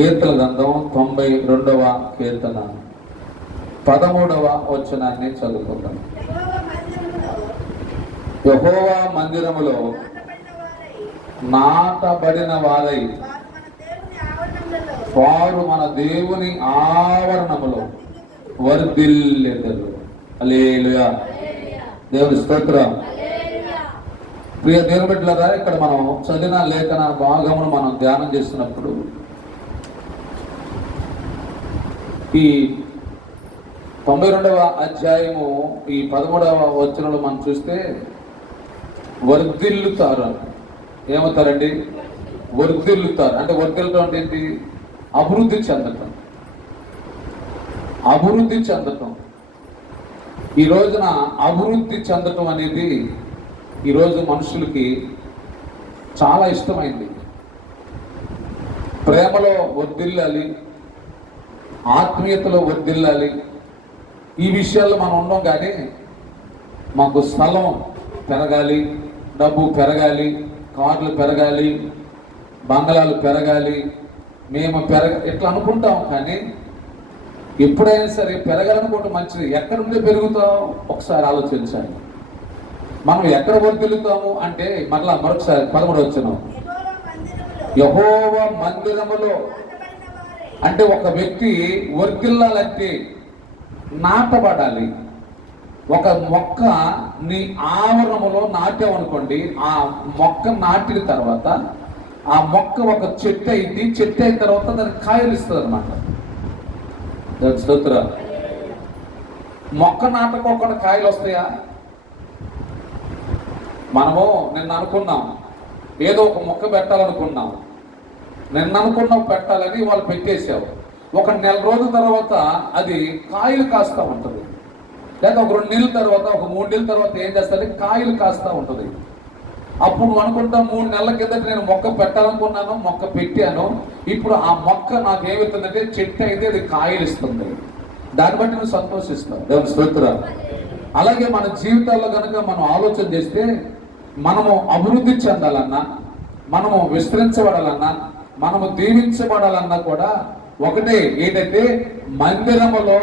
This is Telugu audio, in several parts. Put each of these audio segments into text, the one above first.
కీర్తన గ్రంథం 92వ కీర్తన 13వ వచనాన్ని చదువుకుందాం. యెహోవా మందిరములో నాటబడిన వారై వారు మన దేవుని ఆవరణములో వర్ధిల్లెదరు. హల్లెలూయా, దేవుని స్తోత్రం. ప్రియ దేవుని బిడ్డలారా, ఇక్కడ మనం చదివిన లేఖన భాగమును మనం ధ్యానం చేస్తున్నప్పుడు ఈ 92వ అధ్యాయము ఈ 13వ వచనంలో మనం చూస్తే వర్ధిల్లుతారు. ఏమవుతారండి? వర్ధిల్లుతారు. అంటే వర్ధిల్లటం అంటే ఏంటి? అభివృద్ధి చెందటం. అభివృద్ధి చెందటం. ఈ రోజున అభివృద్ధి చెందటం అనేది ఈరోజు మనుషులకి చాలా ఇష్టమైంది. ప్రేమలో వర్ధిల్లాలి, ఆత్మీయతలో వర్ధిల్లాలి. ఈ విషయాల్లో మనం ఉన్నాం. కానీ మాకు స్థలం పెరగాలి, డబ్బు పెరగాలి, కార్లు పెరగాలి, బంగళాలు పెరగాలి, మేము ఇట్లా అనుకుంటాం. కానీ ఎప్పుడైనా సరే పెరగాలనుకుంటే మంచిది. ఎక్కడుండే పెరుగుతాం ఒకసారి ఆలోచించండి. మనం ఎక్కడ వర్ధిల్లుతాము అంటే మరొకసారి 13వ వచనం, యెహోవా మందిరములో. అంటే ఒక వ్యక్తి వర్ధిల్లాలంటే నాటబడాలి. ఒక మొక్క నీ ఆవరణములో నాటామనుకోండి, ఆ మొక్క నాటిన తర్వాత ఆ మొక్క ఒక చెట్టు అయింది. చెట్టు అయిన తర్వాత దానికి కాయలు ఇస్తుంది అనమాట. స్తోత్రం. మొక్క నాటకోకుండా కాయలు వస్తాయా? మనము నిన్న అనుకున్నాం ఏదో ఒక మొక్క పెట్టాలనుకున్నాం, నిన్న అనుకున్నావు పెట్టాలని వాళ్ళు పెట్టేసావు. ఒక నెల రోజుల తర్వాత అది కాయలు కాస్తూ ఉంటుంది. లేదా ఒక 2 నెలల తర్వాత, ఒక 3 నెలల తర్వాత ఏం చేస్తుంది? కాయలు కాస్తూ ఉంటుంది. అప్పుడు నువ్వు అనుకుంటాం 3 నెలల కిందట నేను మొక్క పెట్టాలనుకున్నాను, మొక్క పెట్టాను, ఇప్పుడు ఆ మొక్క నాకు ఏమవుతుందంటే చెట్టు అయితే అది కాయలు ఇస్తుంది. దాన్ని బట్టి నువ్వు సంతోషిస్తావు. దేవుని స్తోత్రం. అలాగే మన జీవితాల్లో కనుక మనం ఆలోచన చేస్తే మనము అభివృద్ధి చెందాలన్నా, మనము విస్తరించబడాలన్నా, మనము దీవించబడాలన్నా కూడా ఒకటే, ఏంటంటే మందిరములో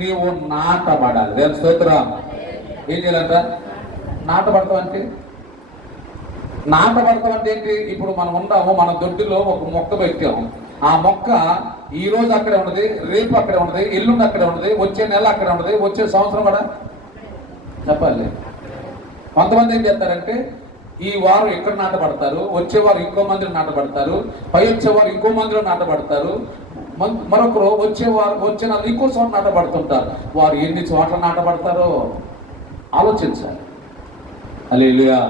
నీవు నాటబడాలి. దేవుని స్తోత్రం. ఏం చేయాలంట? నాటబడతాం అంటే ఏంటి? ఇప్పుడు మనం ఉన్నాము, మన దొడ్డిలో ఒక మొక్క పెట్టాము. ఆ మొక్క ఈ రోజు అక్కడే ఉన్నది, రేపు అక్కడే ఉన్నది, ఎల్లుండి అక్కడే ఉన్నది, వచ్చే నెల అక్కడే ఉన్నది, వచ్చే సంవత్సరం కూడా చెప్పాలి. కొంతమంది ఏం చేస్తారంటే ఈ వారం ఎక్కడ నాటబడతారు, వచ్చేవారు ఇంకో మందిలో నాటబడతారు, పై వచ్చేవారు ఇంకో మందిలో నాటబడతారు, మరొకరు వచ్చే నెల ఇంకో చోట నాటబడుతుంటారు. వారు ఎన్ని చోట్ల నాటబడతారో ఆలోచించాలి. హల్లెలూయా.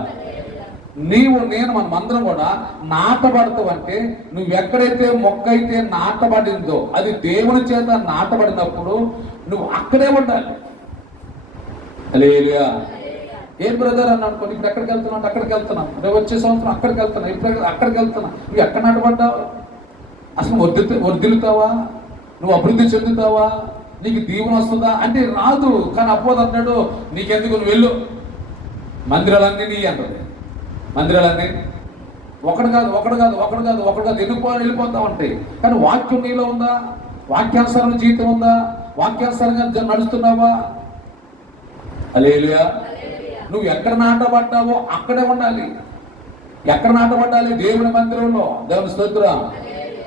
నీవు నేను మనమందరం కూడా నాటబడతావు అంటే నువ్వు ఎక్కడైతే మొక్క అయితే నాటబడిందో అది దేవుని చేత నాటబడినప్పుడు నువ్వు అక్కడే ఉండాలి. హల్లెలూయా. ఏం బ్రదర్ అని అనుకో, ఇప్పుడు ఎక్కడికి వెళ్తున్నావు? అక్కడికి వెళ్తున్నావు. రేపు వచ్చే సంవత్సరం అక్కడికి వెళ్తున్నా, ఇప్పుడు అక్కడికి వెళ్తున్నా. నువ్వు ఎక్కడ నాటబడ్డావు? అసలు వర్ధిల్లుతావా? నువ్వు అభివృద్ధి చెందుతావా? నీకు దీవెన వస్తుందా అంటే రాదు. కానీ అపోదు అంటాడు, నీకెందుకు, నువ్వు వెళ్ళు, మందిరాలన్నీ నీ అంటది. మందిరాలన్నీ ఒకటి కాదు వెళ్ళిపోతా ఉంటాయి. కానీ వాక్యం నీలో ఉందా? వాక్యానుసారం జీవితం ఉందా? వాక్యానుసారంగా నడుస్తున్నావా? హల్లెలూయా. నువ్వు ఎక్కడ నాటబడ్డావో అక్కడే ఉండాలి. ఎక్కడ నాటబడ్డాలి? దేవుని మందిరంలో. దేవుని స్తోత్రం.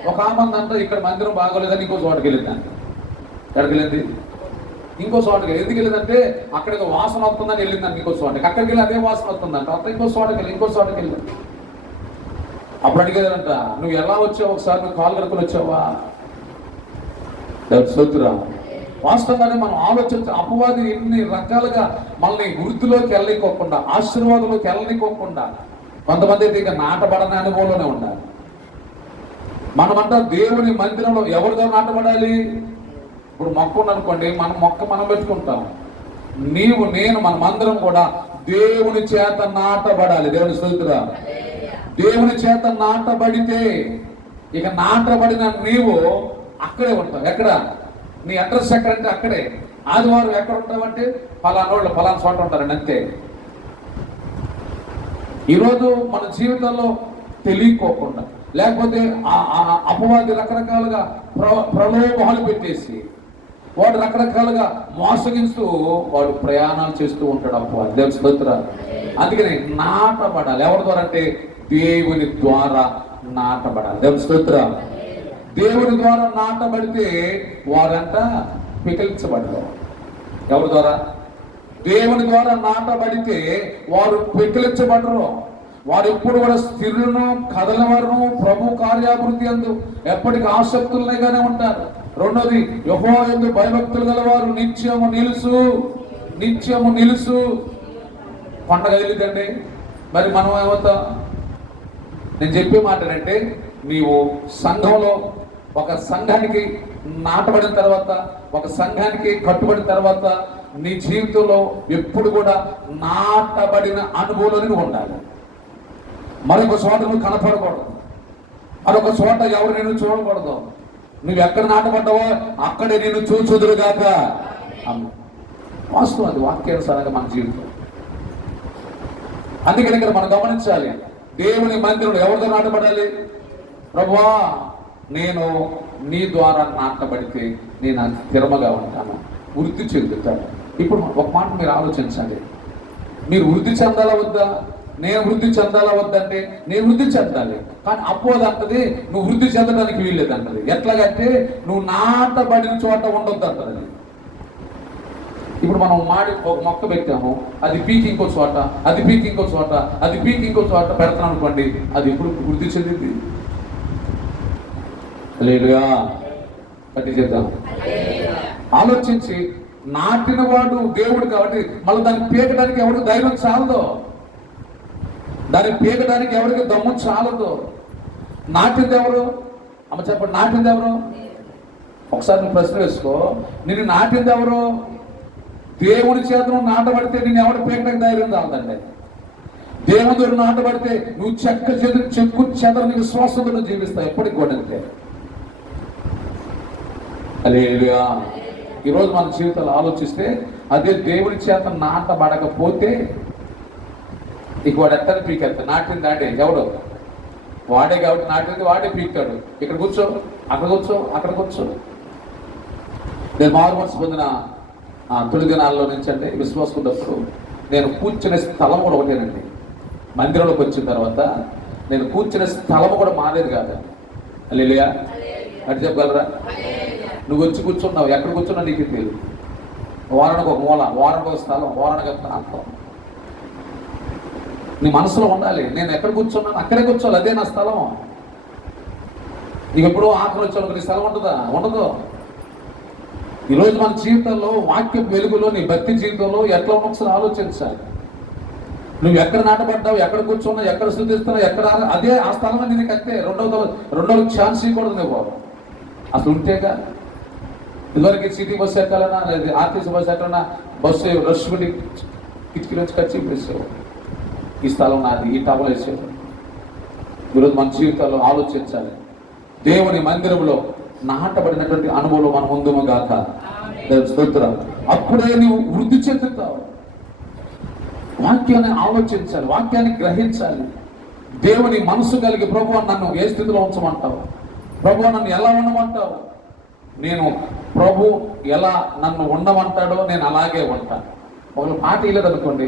ఒక ఆమంది అంట, ఇక్కడ మందిరం బాగోలేదని ఇంకో చోటకి వెళ్ళిందంట. ఎక్కడికి వెళ్ళింది? ఇంకో చోటకి. ఎందుకు వెళ్ళిందంటే అక్కడ వాసన వస్తుందని వెళ్ళిందంట ఇంకో చోటకి. అక్కడికి వెళ్ళి అదే వాసన వస్తుందంట. అక్కడ ఇంకో చోటకి వెళ్ళి అప్పుడు అడిగేదంట, నువ్వు ఎలా వచ్చావు? ఒకసారి నువ్వు కాలు కడుక్కుని వచ్చావా? స్తోత్రం. వాస్తవంగానే మనం ఆలోచించే అపవాది ఎన్ని రకాలుగా మనల్ని వృద్ధిలోకి వెళ్ళనికోకుండా, ఆశీర్వాదంలోకి వెళ్ళనికోకుండా, కొంతమంది అయితే ఇక నాటబడని అనుభవంలోనే ఉండాలి. మనమంతా దేవుని మందిరంలో ఎవరితో నాటబడాలి? ఇప్పుడు మొక్క ఉందనుకోండి, మన మొక్క మనం పెట్టుకుంటాం. నీవు నేను మనమందరం కూడా దేవుని చేత నాటబడాలి. దేవుని స్తోత్రం. దేవుని చేత నాటబడితే ఇక నాటబడిన నీవు అక్కడే ఉంటావు. ఎక్కడ? నీ అడ్రస్ ఎక్కడంటే అక్కడే. ఆదివారం ఎక్కడ ఉంటావంటే ఫలానా చోట ఉంటారండి, అంతే. ఈరోజు మన జీవితంలో తెలియకోకుండా లేకపోతే అపవాది రకరకాలుగా ప్రలోభాలు పెట్టేసి వాడు రకరకాలుగా మోసగిస్తూ వాడు ప్రయాణాలు చేస్తూ ఉంటాడు అపవాది. దేవుని స్తోత్రాలు. అందుకని నాటబడాలి. ఎవరి ద్వారా అంటే దేవుని ద్వారా నాటబడాలి. దేవుని స్తోత్రాలు. దేవుని ద్వారా నాటబడితే వారంట పికిలించబడరు. ఎవరి ద్వారా? దేవుని ద్వారా నాటబడితే వారు పికిలించబడరు. వారు ఎప్పుడు కూడా స్థిరులను కదలవారును ప్రభు కార్యాభివృద్ధి అందు ఎప్పటికీ ఆసక్తులనేగానే ఉంటారు. రెండోది, యెహోవా యందు భయభక్తులు గలవారు నిత్యము నిలుసు. పండగ వెళ్ళిందండి, మరి మనం ఏమవుతాం? నేను చెప్పే మాట ఏంటంటే, నీవు సంఘంలో ఒక సంఘానికి నాటబడిన తర్వాత, ఒక సంఘానికి కట్టుబడిన తర్వాత నీ జీవితంలో ఎప్పుడు కూడా నాటబడిన అనుభవంలో ఉండాలి. మరొక చోట నువ్వు కనపడకూడదు, మరొక చోట ఎవరు నేను చూడకూడదు. నువ్వు ఎక్కడ నాటబడ్డావో అక్కడే నేను చూచుదురుగాక. వాస్తవం, అది వాక్యానుసారంగా మన జీవితం. అందుకని ఇక్కడ మనం గమనించాలి, దేవుని మందిరంలో ఎవరితో నాటబడాలి? ప్రభువా, నేను నీ ద్వారా నాటబడితే నేను స్థిరముగా ఉంటాను, వృద్ధి చెందుతాను. ఇప్పుడు ఒక మాట మీరు ఆలోచించండి, మీరు వృద్ధి చెందాలా వద్దా? నేను వృద్ధి చెందాలా వద్దంటే నేను వృద్ధి చెందాలి. కానీ అపోది అంటది నువ్వు వృద్ధి చెందడానికి వీల్లేదు అంటది. ఎట్లాగంటే నువ్వు నాటబడిన చోట ఉండొద్దు అంటది. ఇప్పుడు మనం ఒక మొక్క పెట్టాము, అది పీకి ఇంకో చోట, అది పీకి ఇంకో చోట, అది పీకి ఇంకో చోట పెడతాను అనుకోండి, అది ఇప్పుడు వృద్ధి చెందింది. లేదుగా పట్టి చేద్దాం. ఆలోచించి, నాటిన వాడు దేవుడు కాబట్టి మళ్ళీ దాన్ని పీకడానికి ఎవరికి ధైర్యం చాలదో, దాన్ని పీకడానికి ఎవరికి దమ్ము చాలదు. నాటింది ఎవరు? అమ్మ చెప్పండి, నాటింది ఎవరు? ఒకసారి నువ్వు ప్రశ్న వేసుకో, నిన్ను నాటింది ఎవరు? దేవుని చేత నువ్వు నాటబడితే నేను ఎవరు పీకడానికి ధైర్యం చాలదండి. దేవుని ద్వారా నాటబడితే నువ్వు చెక్కు చెదరని విశ్వాసంతో జీవిస్తావు ఎప్పటికి కూడా. అంతే. హల్లెలూయా. ఈరోజు మన జీవితాలు ఆలోచిస్తే అదే దేవుని చేత నాటబడకపోతే ఇక వాడు ఎత్తని పీకెత్తా. నాటింది ఆడే, ఎవడు వాడే కాబట్టి నాటింది వాడే పీకాడు. ఇక్కడ కూర్చో, అక్కడ కూర్చో, అక్కడ కూర్చో. నేను మారు మనసు పొందిన తొలి దినాల్లో నుంచి అంటే విశ్వాసుకున్నప్పుడు నేను కూర్చునే స్థలం కూడా ఒకటేనండి. మందిరంలోకి వచ్చిన తర్వాత నేను కూర్చునే స్థలం కూడా మారేది కాదండి. హల్లెలూయా. అటు చెప్పగలరా? నువ్వు వచ్చి కూర్చున్నావు, ఎక్కడ కూర్చున్నావు నీకు తెలియదు. వారానికి ఒక మూల, వారానికి ఒక స్థలం, వారానికి ఒక ప్రాంతం నీ మనసులో ఉండాలి. నేను ఎక్కడ కూర్చున్నాను అక్కడే కూర్చోవాలి, అదే నా స్థలం. నీకు ఎప్పుడో ఆఖరి వచ్చావు, నీ స్థలం ఉంటుందా? ఉండదు. ఈరోజు మన జీవితంలో వాక్య వెలుగులో నీ భక్తి జీవితంలో ఎట్లా ఉన్న ఒకసారి ఆలోచించాలి. నువ్వు ఎక్కడ నాటబడ్డావు, ఎక్కడ కూర్చున్నావు, ఎక్కడ స్తుతిస్తున్నావు, ఎక్కడ అదే ఆ స్థలం అనేది నీకు అంతే. రెండవ ఛాన్స్ ఇవ్వకూడదు నువ్వు. అసలు ఉంటేగా ఇదివరకు సిటీ బస్సు ఎక్కాలన్నా లేదా ఆర్టీసీ బస్సు ఎక్కాలన్నా బస్సు రష్ పెట్టి కిటికీ నుంచి ఖర్చు వేసేవాడు. ఈ స్థలం నాది, ఈ టవల్ వేసేవాడు. ఈరోజు మన జీవితాల్లో ఆలోచించాలి. దేవుని మందిరంలో నాటబడినటువంటి అనుభవం మనం ముందుము గాక. స్తోత్రం. అప్పుడే నువ్వు వృద్ధి చెందుతావు. వాక్యాన్ని ఆలోచించాలి, వాక్యాన్ని గ్రహించాలి. దేవుని మనసు కలిగి ప్రభువు నన్ను ఏ స్థితిలో ఉంచమంటావు, ప్రభువు నన్ను ఎలా ఉండమంటావు, నేను ప్రభు ఎలా నన్ను ఉండమంటాడో నేను అలాగే ఉంటాను. ఒకళ్ళు మాట ఇవ్వలేదనుకోండి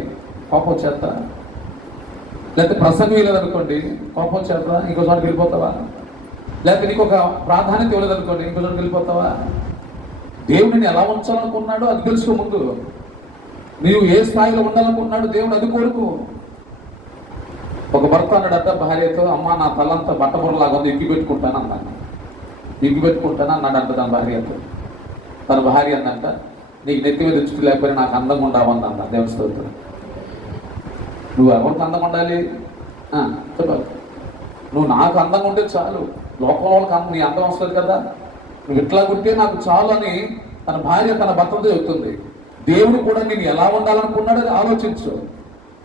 కోపం చేత, లేకపోతే ప్రసంగం ఇవ్వలేదనుకోండి కోపం చేత ఇంకోసారి వెళ్ళిపోతావా? లేకపోతే నీకు ఒక ప్రాధాన్యత ఇవ్వలేదనుకోండి ఇంకోసారి వెళ్ళిపోతావా? దేవుడిని ఎలా ఉంచాలనుకున్నాడో అది తెలుసుకో. ముందు నీవు ఏ స్థాయిలో ఉండాలనుకున్నాడు దేవుడు, అది కోరుకు. ఒక భర్త అన్నాడట భార్యతో, అమ్మ నా తలంతా బట్టబుర్రలాగా ఉంది, ఎక్కి పెట్టుకుంటాను అన్నాను. ఎక్కి పెట్టుకుంటాను అన్నాడంట తన భార్యతో. తన భార్య అందంట, నీకు నెత్తి మీద దృష్టి లేకపోయినా నాకు అందంగా ఉండవని అంట. దేవుని స్తోత్రం. నువ్వు ఎవరికి అందంగా ఉండాలి చెప్పాలి. నువ్వు నాకు అందంగా ఉంటే చాలు, లోకంలో వాళ్ళకి నీ అందం వస్తుంది కదా, నువ్వు ఇట్లా ఉంటే నాకు చాలు అని తన భార్య తన భర్తతో చెబుతుంది. దేవుడు కూడా నేను ఎలా ఉండాలనుకున్నాడో అది ఆలోచించు.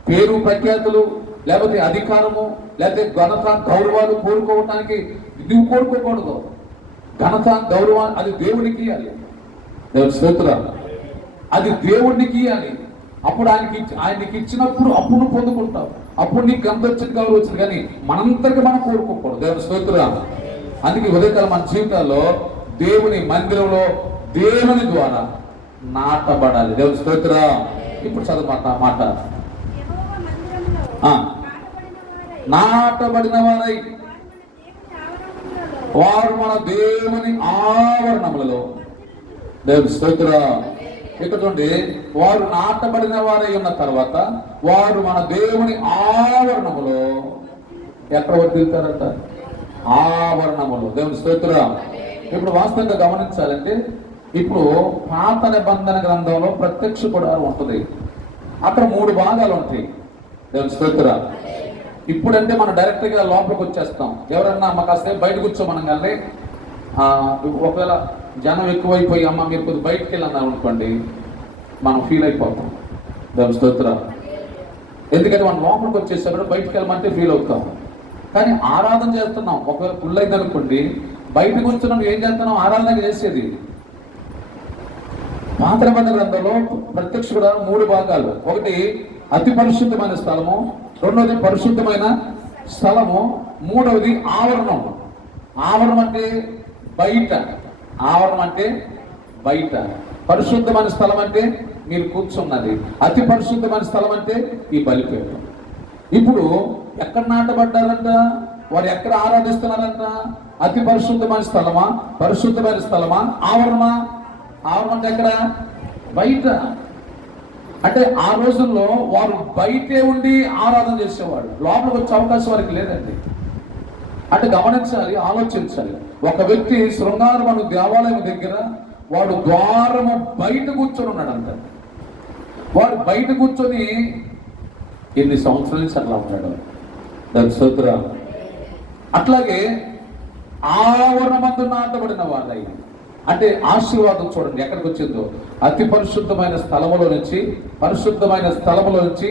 పేరు ప్రఖ్యాతులు లేకపోతే అధికారము లేకపోతే ఘనత గౌరవాలు కోరుకోవటానికి నువ్వు కోరుకోకూడదు. ఘనత గౌరవం అది దేవుడికి ఇవ్వాలి. దేవుని స్తోత్రం. అది దేవుడికి ఇవ్వాలి. అప్పుడు ఆయనకి ఇచ్చినప్పుడు అప్పుడు నువ్వు పొందుకుంటావు. అప్పుడు నీకు ఎంత వచ్చింది గౌరవం వచ్చింది. కానీ మనంతరికి మనం కోరుకోకూడదు. దేవుని స్తోత్రం. అందుకే ఉదయకాలం మన జీవితాల్లో దేవుని మందిరంలో దేవుని ద్వారా నాటబడాలి. దేవుని స్తోత్రం. ఇప్పుడు చదువు మాట నాటబడిన వారై వారు మన దేవుని ఆవరణములలో. దేవుని స్తోత్రం. ఇక్కడ చూడండి, వారు నాటబడిన వారై ఉన్న తర్వాత వారు మన దేవుని ఆవరణములో ఎక్కడ వర్తిల్తారంట? ఆవరణములో. దేవుని స్తోత్రం. ఇప్పుడు వాస్తవంగా గమనించాలంటే, ఇప్పుడు పాత నిబంధన గ్రంథంలో ప్రత్యక్ష గుడారం ఉంటుంది. అక్కడ 3 భాగాలు ఉంటాయి. దేవుని స్తోత్రం. ఇప్పుడంటే మనం డైరెక్ట్గా లోపలికి వచ్చేస్తాం. ఎవరన్నా అమ్మ కాసేపు బయట కూర్చోమనం కానీ ఒకవేళ జనం ఎక్కువైపోయి అమ్మ మీరు కొద్దిగా బయటకు వెళ్ళన్నారు అనుకోండి, మనం ఫీల్ అయిపోతాం. దేవుని స్తోత్రం. ఎందుకంటే మనం లోపలికి వచ్చేసేప్పుడు బయటకు వెళ్ళమంటే ఫీల్ అవుతాం. కానీ ఆరాధన చేస్తున్నాం. ఒకవేళ ఫుల్ అయింది అనుకోండి, బయటకు వచ్చినాం ఏం చేస్తున్నాం? ఆరాధన చేసేది. పాత నిబంధన గ్రంథంలో ప్రత్యక్ష గుడారం 3 భాగాలు. ఒకటి అతి పరిశుద్ధమైన స్థలము, రెండవది పరిశుద్ధమైన స్థలము, మూడవది ఆవరణం. ఆవరణం అంటే బయట. ఆవరణం అంటే బయట. పరిశుద్ధమైన స్థలం అంటే మీరు కూర్చున్నది. అతి పరిశుద్ధమైన స్థలం అంటే ఈ బలిపీఠం. ఇప్పుడు ఎక్కడ నాటబడ్డారంట? వారు ఎక్కడ ఆరాధిస్తున్నారంట? అతి పరిశుద్ధమైన స్థలమా, పరిశుద్ధమైన స్థలమా, ఆవరణమా? ఆవరణం అంటే ఎక్కడ? బయట. అంటే ఆ రోజుల్లో వారు బయటే ఉండి ఆరాధన చేసేవాడు. లోపలికి వచ్చే అవకాశం వారికి లేదండి. అంటే గమనించాలి, ఆలోచించాలి. ఒక వ్యక్తి శృంగారమను దేవాలయం దగ్గర వాడు ద్వారము బయట కూర్చొని ఉన్నాడంట. వాడు బయట కూర్చొని ఎన్ని సంవత్సరాల నుంచి అట్లా ఉన్నాడు. దాని స్తోత్రం. అట్లాగే ఆవరణమందు నాటబడిన వారై, అంటే ఆశీర్వాదం చూడండి ఎక్కడికి వచ్చిందో. అతి పరిశుద్ధమైన స్థలములో నుంచి, పరిశుద్ధమైన స్థలములో నుంచి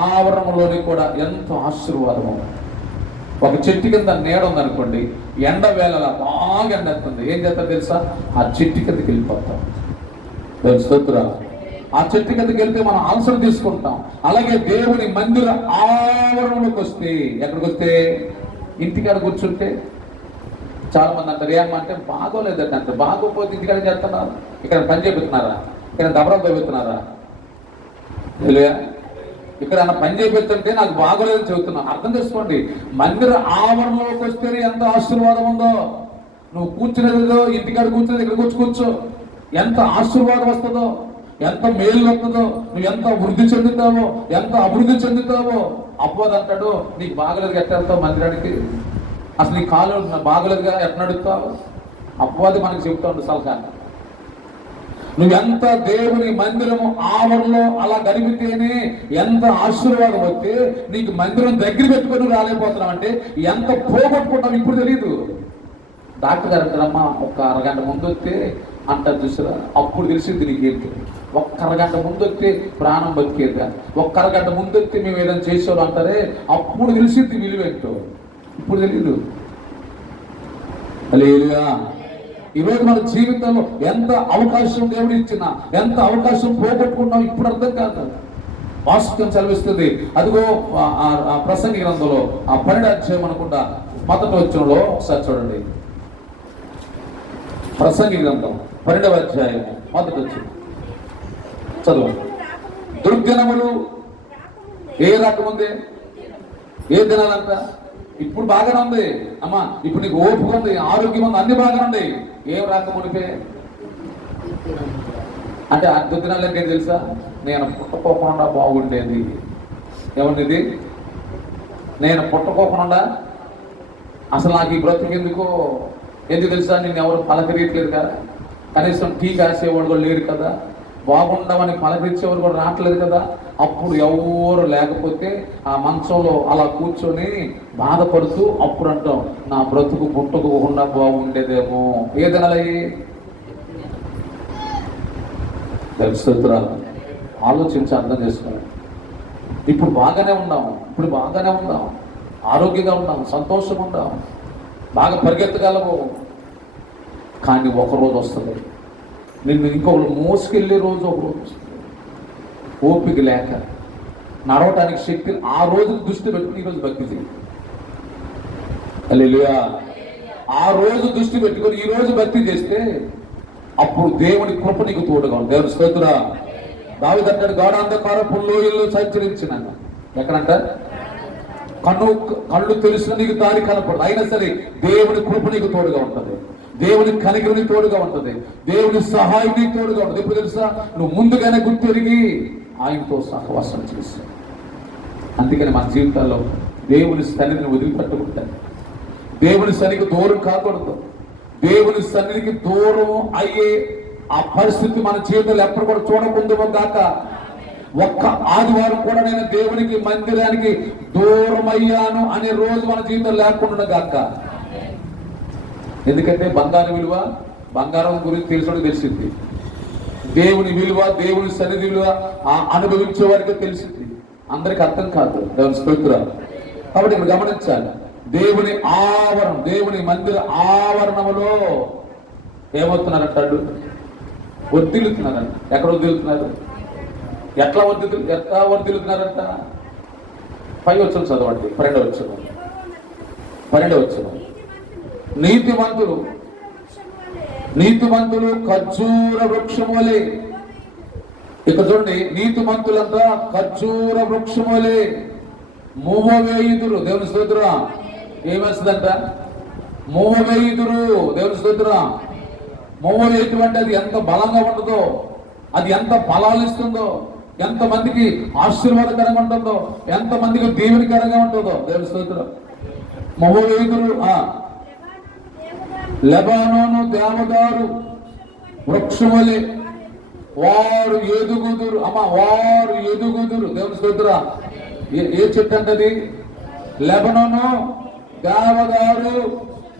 ఆవరణంలోని కూడా ఎంతో ఆశీర్వాదము. ఒక చెట్టు కింద నీడ ఉందనుకోండి, ఎండ వేళలా బాగా ఎండెత్తుంది. ఏం చేస్తారు తెలుసా? ఆ చెట్టు కిందకి వెళ్ళిపోతాం. స్తోత్రం. ఆ చెట్టు కిందకి వెళ్తే మనం ఆన్సర్ తీసుకుంటాం. అలాగే దేవుని మందిర ఆవరణలోకి వస్తే, ఎక్కడికి వస్తే? ఇంటికాడ కూర్చుంటే చాలా మంది అంటారు ఏమంటే బాగోలేదండి. అంటే బాగోపోతే ఇంటికాడ చేస్తున్నారు. ఇక్కడ పని చేపిస్తున్నారా? ఇక్కడ దబరం తవ్వుతున్నారా? ఇక్కడ పని చేపిస్తుంటే నాకు బాగోలేదని చెబుతున్నాను. అర్థం చేసుకోండి, మందిర ఆవరణలోకి వస్తేనే ఎంత ఆశీర్వాదం ఉందో. నువ్వు కూర్చునేదో ఇంటికాడ కూర్చునేది ఇక్కడ కూర్చో, ఎంత ఆశీర్వాదం వస్తుందో, ఎంత మేలు వస్తుందో, నువ్వు ఎంత వృద్ధి చెందుతావో, ఎంత అభివృద్ధి చెందుతావో. అప్పోదు అంటాడు నీకు బాగలేదు ఎట్లా వెళ్తావు మందిరానికి? అసలు నీ కాలు బాగలేదుగా ఎట్లా నడుస్తావు? అప్పవాది మనకు చెబుతాడు సలహా. నువ్వెంత దేవుని మందిరము ఆవరణలో అలా గడిపితేనే ఎంత ఆశీర్వాదం వస్తే, నీకు మందిరం దగ్గర పెట్టుకొని రాలేకపోతున్నావు అంటే ఎంత పోగొట్టుకుంటావు ఇప్పుడు తెలియదు. డాక్టర్ గారు అంటారమ్మా ఒక అరగంట ముందు వస్తే అంటారు చూసారా, అప్పుడు తెలిసింది నీకేంటి. ఒక్క అరగంట ముందు వస్తే ప్రాణం బతికేదా, ఒక్క అరగంట ముందు వస్తే మేము ఏదైనా చేసేవాడు అంటారే, అప్పుడు తెలిసింది విలువేంటో. ఇప్పుడు తెలీదు. హల్లెలూయా. ఈరోజు మన జీవితంలో ఎంత అవకాశం దేవుడు ఇచ్చినా, ఎంత అవకాశం పోగొట్టుకున్నాం ఇప్పుడు అర్థం కాదు. వాస్తవం చదివిస్తుంది. అదిగో ప్రసంగి గ్రంథంలో 12వ అధ్యాయం అనుకుంటా మొదటి వచనంలో ఒకసారి చూడండి. ప్రసంగి గ్రంథం 12వ అధ్యాయం మొదటి వచనం చదువు. దుర్దినములు ఏ రకముంది? ఏ దినాలంట? ఇప్పుడు బాగానే ఉంది అమ్మా, ఇప్పుడు నీకు ఓపిక ఉంది, ఆరోగ్యం ఉంది, అన్ని బాగానే ఉన్నాయి. ఏం రాకమునిపే అంటే ఆ దుర్దినాలు ఏం తెలుసా? నేను పుట్టుకోకుండా బాగుండేది. ఏమన్నది? నేను పుట్టుకోకుండా అసలు నాకు ఈ బ్రతుకు ఎందుకు తెలుసా? నేను ఎవరు పలకరియట్లేదు కదా, కనీసం టీ కాసేవాడు కూడా లేరు కదా, బాగుండమని పలకరించేవారు కూడా రావట్లేదు కదా. అప్పుడు ఎవరు లేకపోతే ఆ మంచంలో అలా కూర్చొని బాధపడుతూ అప్పుడు అంటాం నా బ్రతుకు పుట్టుకోకుండా బాగుండేదేమో. ఏదనలయ్యి తెలుసురాలు ఆలోచించి అర్థం చేసుకోవాలి. ఇప్పుడు బాగానే ఉన్నాము, ఆరోగ్యంగా ఉన్నాము, సంతోషంగా ఉన్నాము, బాగా పరిగెత్తగలము. కానీ ఒకరోజు వస్తుంది నిన్ను ఇంకొకరు మోసుకెళ్ళే రోజు, ఒకరోజు వస్తుంది. ఓపిక లేక, నడవటానికి శక్తి, ఆ రోజు దృష్టి పెట్టుకుని ఈరోజు భక్తి చేయి. హల్లెలూయా. ఆ రోజు దృష్టి పెట్టుకొని ఈ రోజు భక్తి చేస్తే అప్పుడు దేవుని కృప నీకు తోడుగా ఉంది. దేవుని స్తోత్రం. దావీదు అంటాడు, గాఢాంధకారపు లోయల్లో సంచరించినాను. ఎక్కడంట? కళ్ళు తెలిసిన నీకు దారి కనపడదు, అయినా సరే దేవుని కృప నీకు తోడుగా ఉంటుంది, దేవుని కనికరం తోడుగా ఉంటుంది, దేవుని సహాయం నీకు తోడుగా ఉంటుంది. ఎప్పుడు తెలుసా? నువ్వు ముందుగానే గుర్తెరిగి ఆయనతో సహవాసం చేస్తావు. అందుకని మన జీవితాల్లో దేవుని సన్నిధిని వదిలిపెట్టకూడదు, దేవుని సన్నిధికి దూరం కాకూడదు. దేవుని సన్నిధికి దూరం అయ్యే ఆ పరిస్థితి మన జీవితంలో ఎప్పుడు కూడా చూడకుందో గాక. ఒక్క ఆదివారం కూడా నేను దేవునికి మందిరానికి దూరం అయ్యాను అనే రోజు మన జీవితం లేకుండా గాక. ఎందుకంటే బంగారం విలువ, బంగారం గురించి తెలిసినోడికి తెలిసింది, దేవుని విలువ, దేవుని సన్నిధి విలువ అనుభవించే వారికి తెలిసింది, అందరికి అర్థం కాదు. దేవుని స్తోత్రం. కాబట్టి ఇక్కడ గమనించాలి, దేవుని ఆవరణం, దేవుని మందిర ఆవరణములో ఏమవుతున్నారంటాడు? వర్ధిల్లుతున్నారంట. ఎక్కడ వర్ధిల్లుతున్నారు? ఎట్లా వర్ధిల్లుతున్నారంట? 5వ వచనం చదవండి. 12వ వచనం. నీతిమంతులు ఖర్జూర వృక్షం వలె. ఇక్కడ చూడండి, నీతిమంతులంతా ఖర్జూర వృక్షం వలె మూవవేయుదురు. దేవుని స్తోత్రం. ఏమేస్తుందంట? మూవవేయుదురు. దేవుని స్తోత్రం. మూవ వేయటువంటి అది ఎంత బలంగా ఉంటుందో, అది ఎంత ఫలాలు ఇస్తుందో, ఎంతమందికి ఆశీర్వాదకరంగా ఉంటుందో, ఎంతమందికి దీవెనకరంగా ఉంటుందో. దేవుని స్తోత్రం. మూవవేయుదురు. లెబానోను దేవదారు వృక్షములే వారు ఎదుగుదురు. వారు ఎదుగుదురు. దేవుని స్తోత్రం. ఏ చెట్టు అంటది? లెబనోను దేవదారు.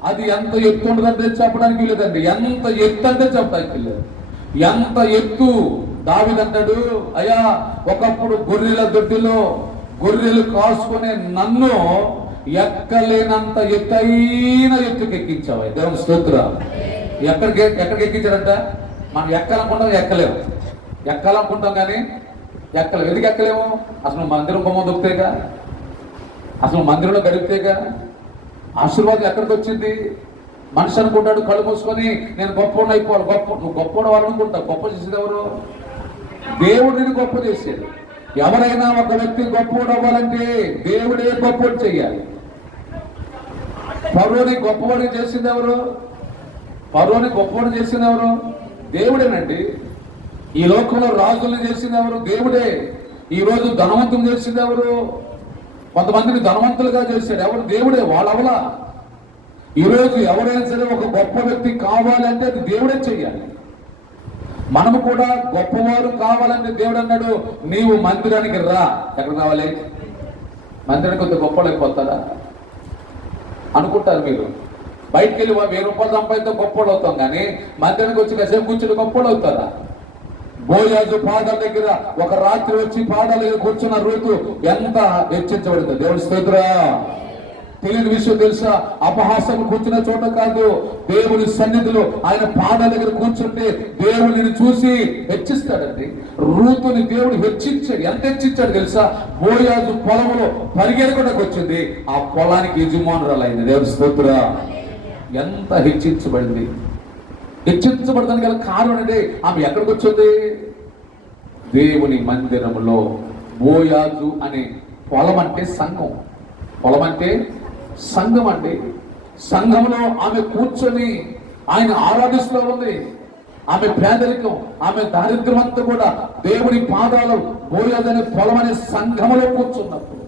అది ఎంత ఎత్తు ఉండదంటే చెప్పడానికి లేదండి, ఎంత ఎత్తు అంటే చెప్పడానికి లేదు. ఎంత ఎత్తు. దావీదు అంటాడు, అయ్యా ఒకప్పుడు గొర్రెల దొడ్డిలో గొర్రెలు కాసుకునే నన్ను ఎక్కలేనంత ఎత్తైన ఎత్తుకి ఎక్కించావు. దేవుని స్తోత్రం. ఎక్కడికి ఎక్కించాడంట? మనం ఎక్కాలనుకుంటాం, ఎక్కలేము. ఎక్కాలనుకుంటాం కానీ ఎక్కలేము. ఎందుకు ఎక్కలేము? అసలు మందిరం బొమ్మ దొరికితేగా, అసలు మందిరంలో గడిపితేగా ఆశీర్వాదం ఎక్కడికి వచ్చింది? మనిషి అనుకుంటాడు కళ్ళు మూసుకొని నేను గొప్పవాడు అయిపోవాలి. నువ్వు గొప్పవాడు వాళ్ళు అనుకుంటావు. గొప్ప చేసేది ఎవరు? దేవుడు నేను గొప్ప చేసేది. ఎవరైనా ఒక వ్యక్తి గొప్పవాడు అవ్వాలంటే దేవుడే గొప్పవాడు చెయ్యాలి. ఫరోని గొప్పవాడు చేసింది ఎవరు? ఫరోని గొప్పవాడు చేసింది ఎవరు? దేవుడేనండి. ఈ లోకంలో రాజుల్ని చేసింది ఎవరు? దేవుడే. ఈ రోజు ధనవంతులు చేసింది ఎవరు? కొంతమందిని ధనవంతులుగా చేశాడు ఎవరు? దేవుడే. వాళ్ళవలా. ఈరోజు ఎవరైనా సరే ఒక గొప్ప వ్యక్తి కావాలంటే అది దేవుడే చెయ్యాలి. మనము కూడా గొప్పవారు కావాలంటే దేవుడు అన్నాడు, నీవు మందిరానికి రా. ఎక్కడ రావాలి? మందిరానికి కొంత గొప్పలు అయిపోతారా అనుకుంటారు మీరు. బయటికి వెళ్ళి 1000 రూపాయలు సంపాదించే గొప్పలు అవుతాం, కానీ మందిరానికి వచ్చి కాసేపు కూర్చుని గొప్పలు అవుతారా? బోయాజు పాదాల దగ్గర ఒక రాత్రి వచ్చి పాదాల దగ్గర కూర్చున్న రూతు ఎంత హెచ్చించబడింది. దేవుని స్తోత్రం. తెలియని విషయం తెలుసా? అపహాసం కూర్చున్న చోట కాదు, దేవుని సన్నిధిలో ఆయన పాదాల దగ్గర కూర్చుంటే దేవుడిని చూసి హెచ్చిస్తాడండి. రూతుని దేవుడు హెచ్చించాడు. ఎంత హెచ్చించాడు తెలుసా? బోయాజు పొలంలో పరిగెడకుండా వచ్చింది, ఆ పొలానికి యజమానురాలైంది. దేవుని స్తోత్రం. ఎంత హెచ్చించబడింది. హెచ్చించబడడానికి గల కారణం అంటే ఆమె ఎక్కడికి వచ్చింది? దేవుని మందిరంలో. బోయాజు అనే పొలం అంటే సంఘం. పొలం అంటే సంఘం అండి. సంఘంలో ఆమె కూర్చొని ఆయన ఆరాధిస్తూ ఉంది. ఆమె పేదరికం, ఆమె దారిద్ర్యం అంతా కూడా దేవుని పాదాలు బోయాజు అనే పొలం అనే సంఘంలో కూర్చున్నప్పుడు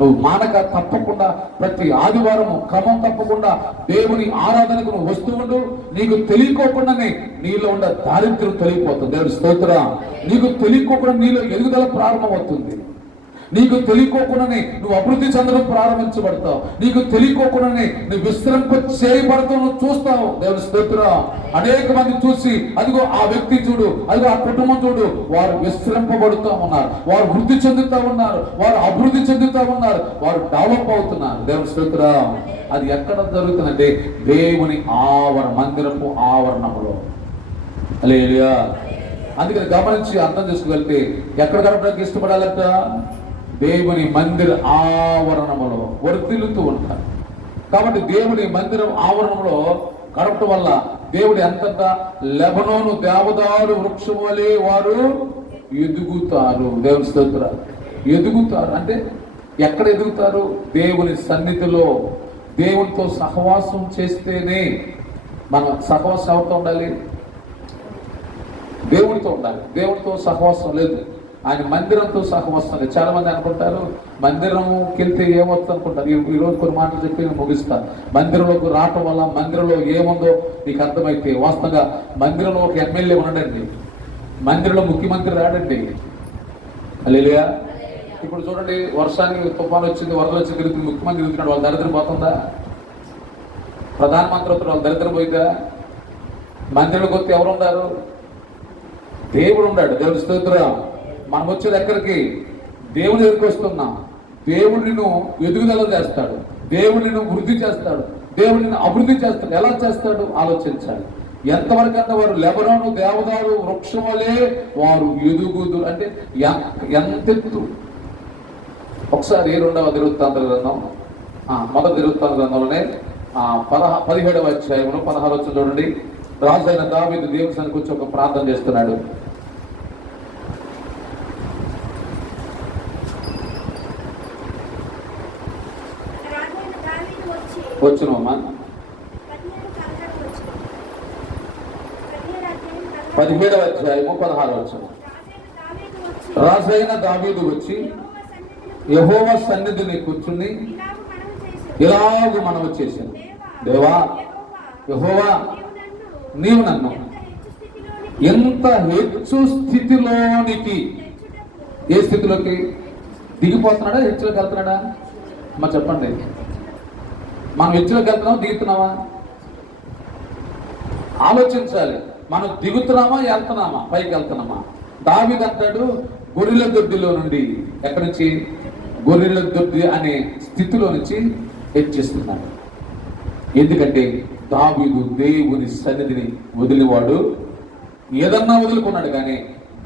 నువ్వు మానక తప్పకుండా ప్రతి ఆదివారము క్రమం తప్పకుండా దేవుని ఆరాధనకు నువ్వు వస్తూ ఉండు. నీకు తెలియకోకుండానే నీలో ఉన్న దారిద్ర్యం తొలగిపోతుంది. దేవుని స్తోత్రం. నీకు తెలియకోకుండా నీలో ఎదుగుదల ప్రారంభమవుతుంది. నీకు తెలియకోకుండానే నువ్వు అభివృద్ధి చెందడం ప్రారంభించబడతావు. నీకు తెలియకోకుండానే నువ్వు విశ్రమింప చేయబడతావు, నువ్వు చూస్తావు. దేవుని స్తోత్రం. అనేక మంది చూసి అదిగో ఆ వ్యక్తి చూడు, అదిగో ఆ కుటుంబం చూడు, వారు విశ్రమింపబడుతూ ఉన్నారు, వారు వృద్ధి చెందుతూ ఉన్నారు, వారు అభివృద్ధి చెందుతూ ఉన్నారు, వారు డెవలప్ అవుతున్నారు. దేవుని స్తోత్రం. అది ఎక్కడ జరుగుతుందంటే దేవుని మందిరపు ఆవరణములో. హల్లెలూయా. అందుకని గమనించి అర్థం చేసుకోగలిగితే ఎక్కడ గడపడానికి ఇష్టపడాలంట? దేవుని మందిర ఆవరణములో వర్ధిల్లుతూ ఉంటారు. కాబట్టి దేవుని మందిరం ఆవరణంలో గడపడం వల్ల దేవుడు ఎంతంత లెబనోను దేవదారు వృక్షం వలె వారు ఎదుగుతారు. దేవుని స్తోత్రాలు. ఎదుగుతారు అంటే ఎక్కడ ఎదుగుతారు? దేవుని సన్నిధిలో దేవునితో సహవాసం చేస్తేనే. మన సహవాసం ఎవరితో ఉండాలి? దేవుడితో ఉండాలి. దేవుడితో సహవాసం లేదు. ఆయన మందిరంతో సహవాసం లేదు. చాలా మంది అనుకుంటారు మందిరంకి వెళ్తే ఏమవుతుంది అనుకుంటారు. ఈరోజు కొన్ని మాటలు చెప్పి నేను ముగిస్తాను. మందిరంలోకి రావటం వల్ల మందిరంలో ఏముందో నీకు అర్థమైతే, వాస్తవంగా మందిరంలో ఒక ఎమ్మెల్యే ఉండడండి, మందిరంలో ముఖ్యమంత్రి రాడండి. హల్లెలూయా. ఇప్పుడు చూడండి, వర్షానికి తుఫాను వచ్చింది, వరదలు వచ్చి తిరుగుతుంది, ముఖ్యమంత్రి తిరుగుతున్నాడు, వాళ్ళ దరిద్రం పోతుందా? ప్రధానమంత్రి అవుతారు, వాళ్ళ దరిద్రం పోయిందా? మందిరంలోకి వస్తే ఎవరు ఉన్నారు? దేవుడు ఉన్నాడు. దేవుడి స్తోత్రం. మనం వచ్చేది ఎక్కడికి? దేవుని దగ్గరికి వస్తున్నాం. దేవుడు నిన్ను ఎదుగుదల చేస్తాడు, దేవుడు నిన్ను వృద్ధి చేస్తాడు, దేవుడు నిన్ను అభివృద్ధి చేస్తాడు. ఎలా చేస్తాడు ఆలోచించాలి. ఎంతవరకన్నా వారు లెబనోను దేవదారు వృక్షం వలె వారు ఎదుగుదు అంటే ఎంతెత్తు. ఒకసారి 2వ దినవృత్తాంతాల గ్రంథం, మొదటి దినవృత్తాంతాల గ్రంథంలోనే 17వ అధ్యాయంలో 16 వచ్చిన చూడండి. రాజు అయిన దావీదు దేవుని సన్నిధికి వచ్చి ఒక ప్రార్థన చేస్తున్నాడు. వచ్చినమ్మా 17వ అధ్యాయము 16 వచ్చిన. రాజైన దావీదు వచ్చి యెహోవా సన్నిధిని కూర్చుని ఇలాగూ మనవి చేశాను, దేవా యెహోవా, నీవు నన్ను ఎంత హెచ్చు స్థితిలోనికి, ఏ స్థితిలోకి దిగిపోతున్నాడా, హెచ్చులోకి వెళ్తున్నాడా? మరి చెప్పండి, మనం హెచ్చులోకి వెళ్తున్నావా, దిగుతున్నావా? ఆలోచించాలి. మనం దిగుతున్నామా, వెళ్తున్నామా, పైకి వెళ్తున్నామా? దావీదు అంటాడు, గొర్రెల దొడ్డిలో నుండి, ఎక్కడి నుంచి? గొర్రెల దొడ్డి అనే స్థితిలో నుంచి హెచ్చిస్తున్నాడు. ఎందుకంటే దావీదు దేవుని సన్నిధిని వదిలివాడు. ఏదన్నా వదులుకున్నాడు కానీ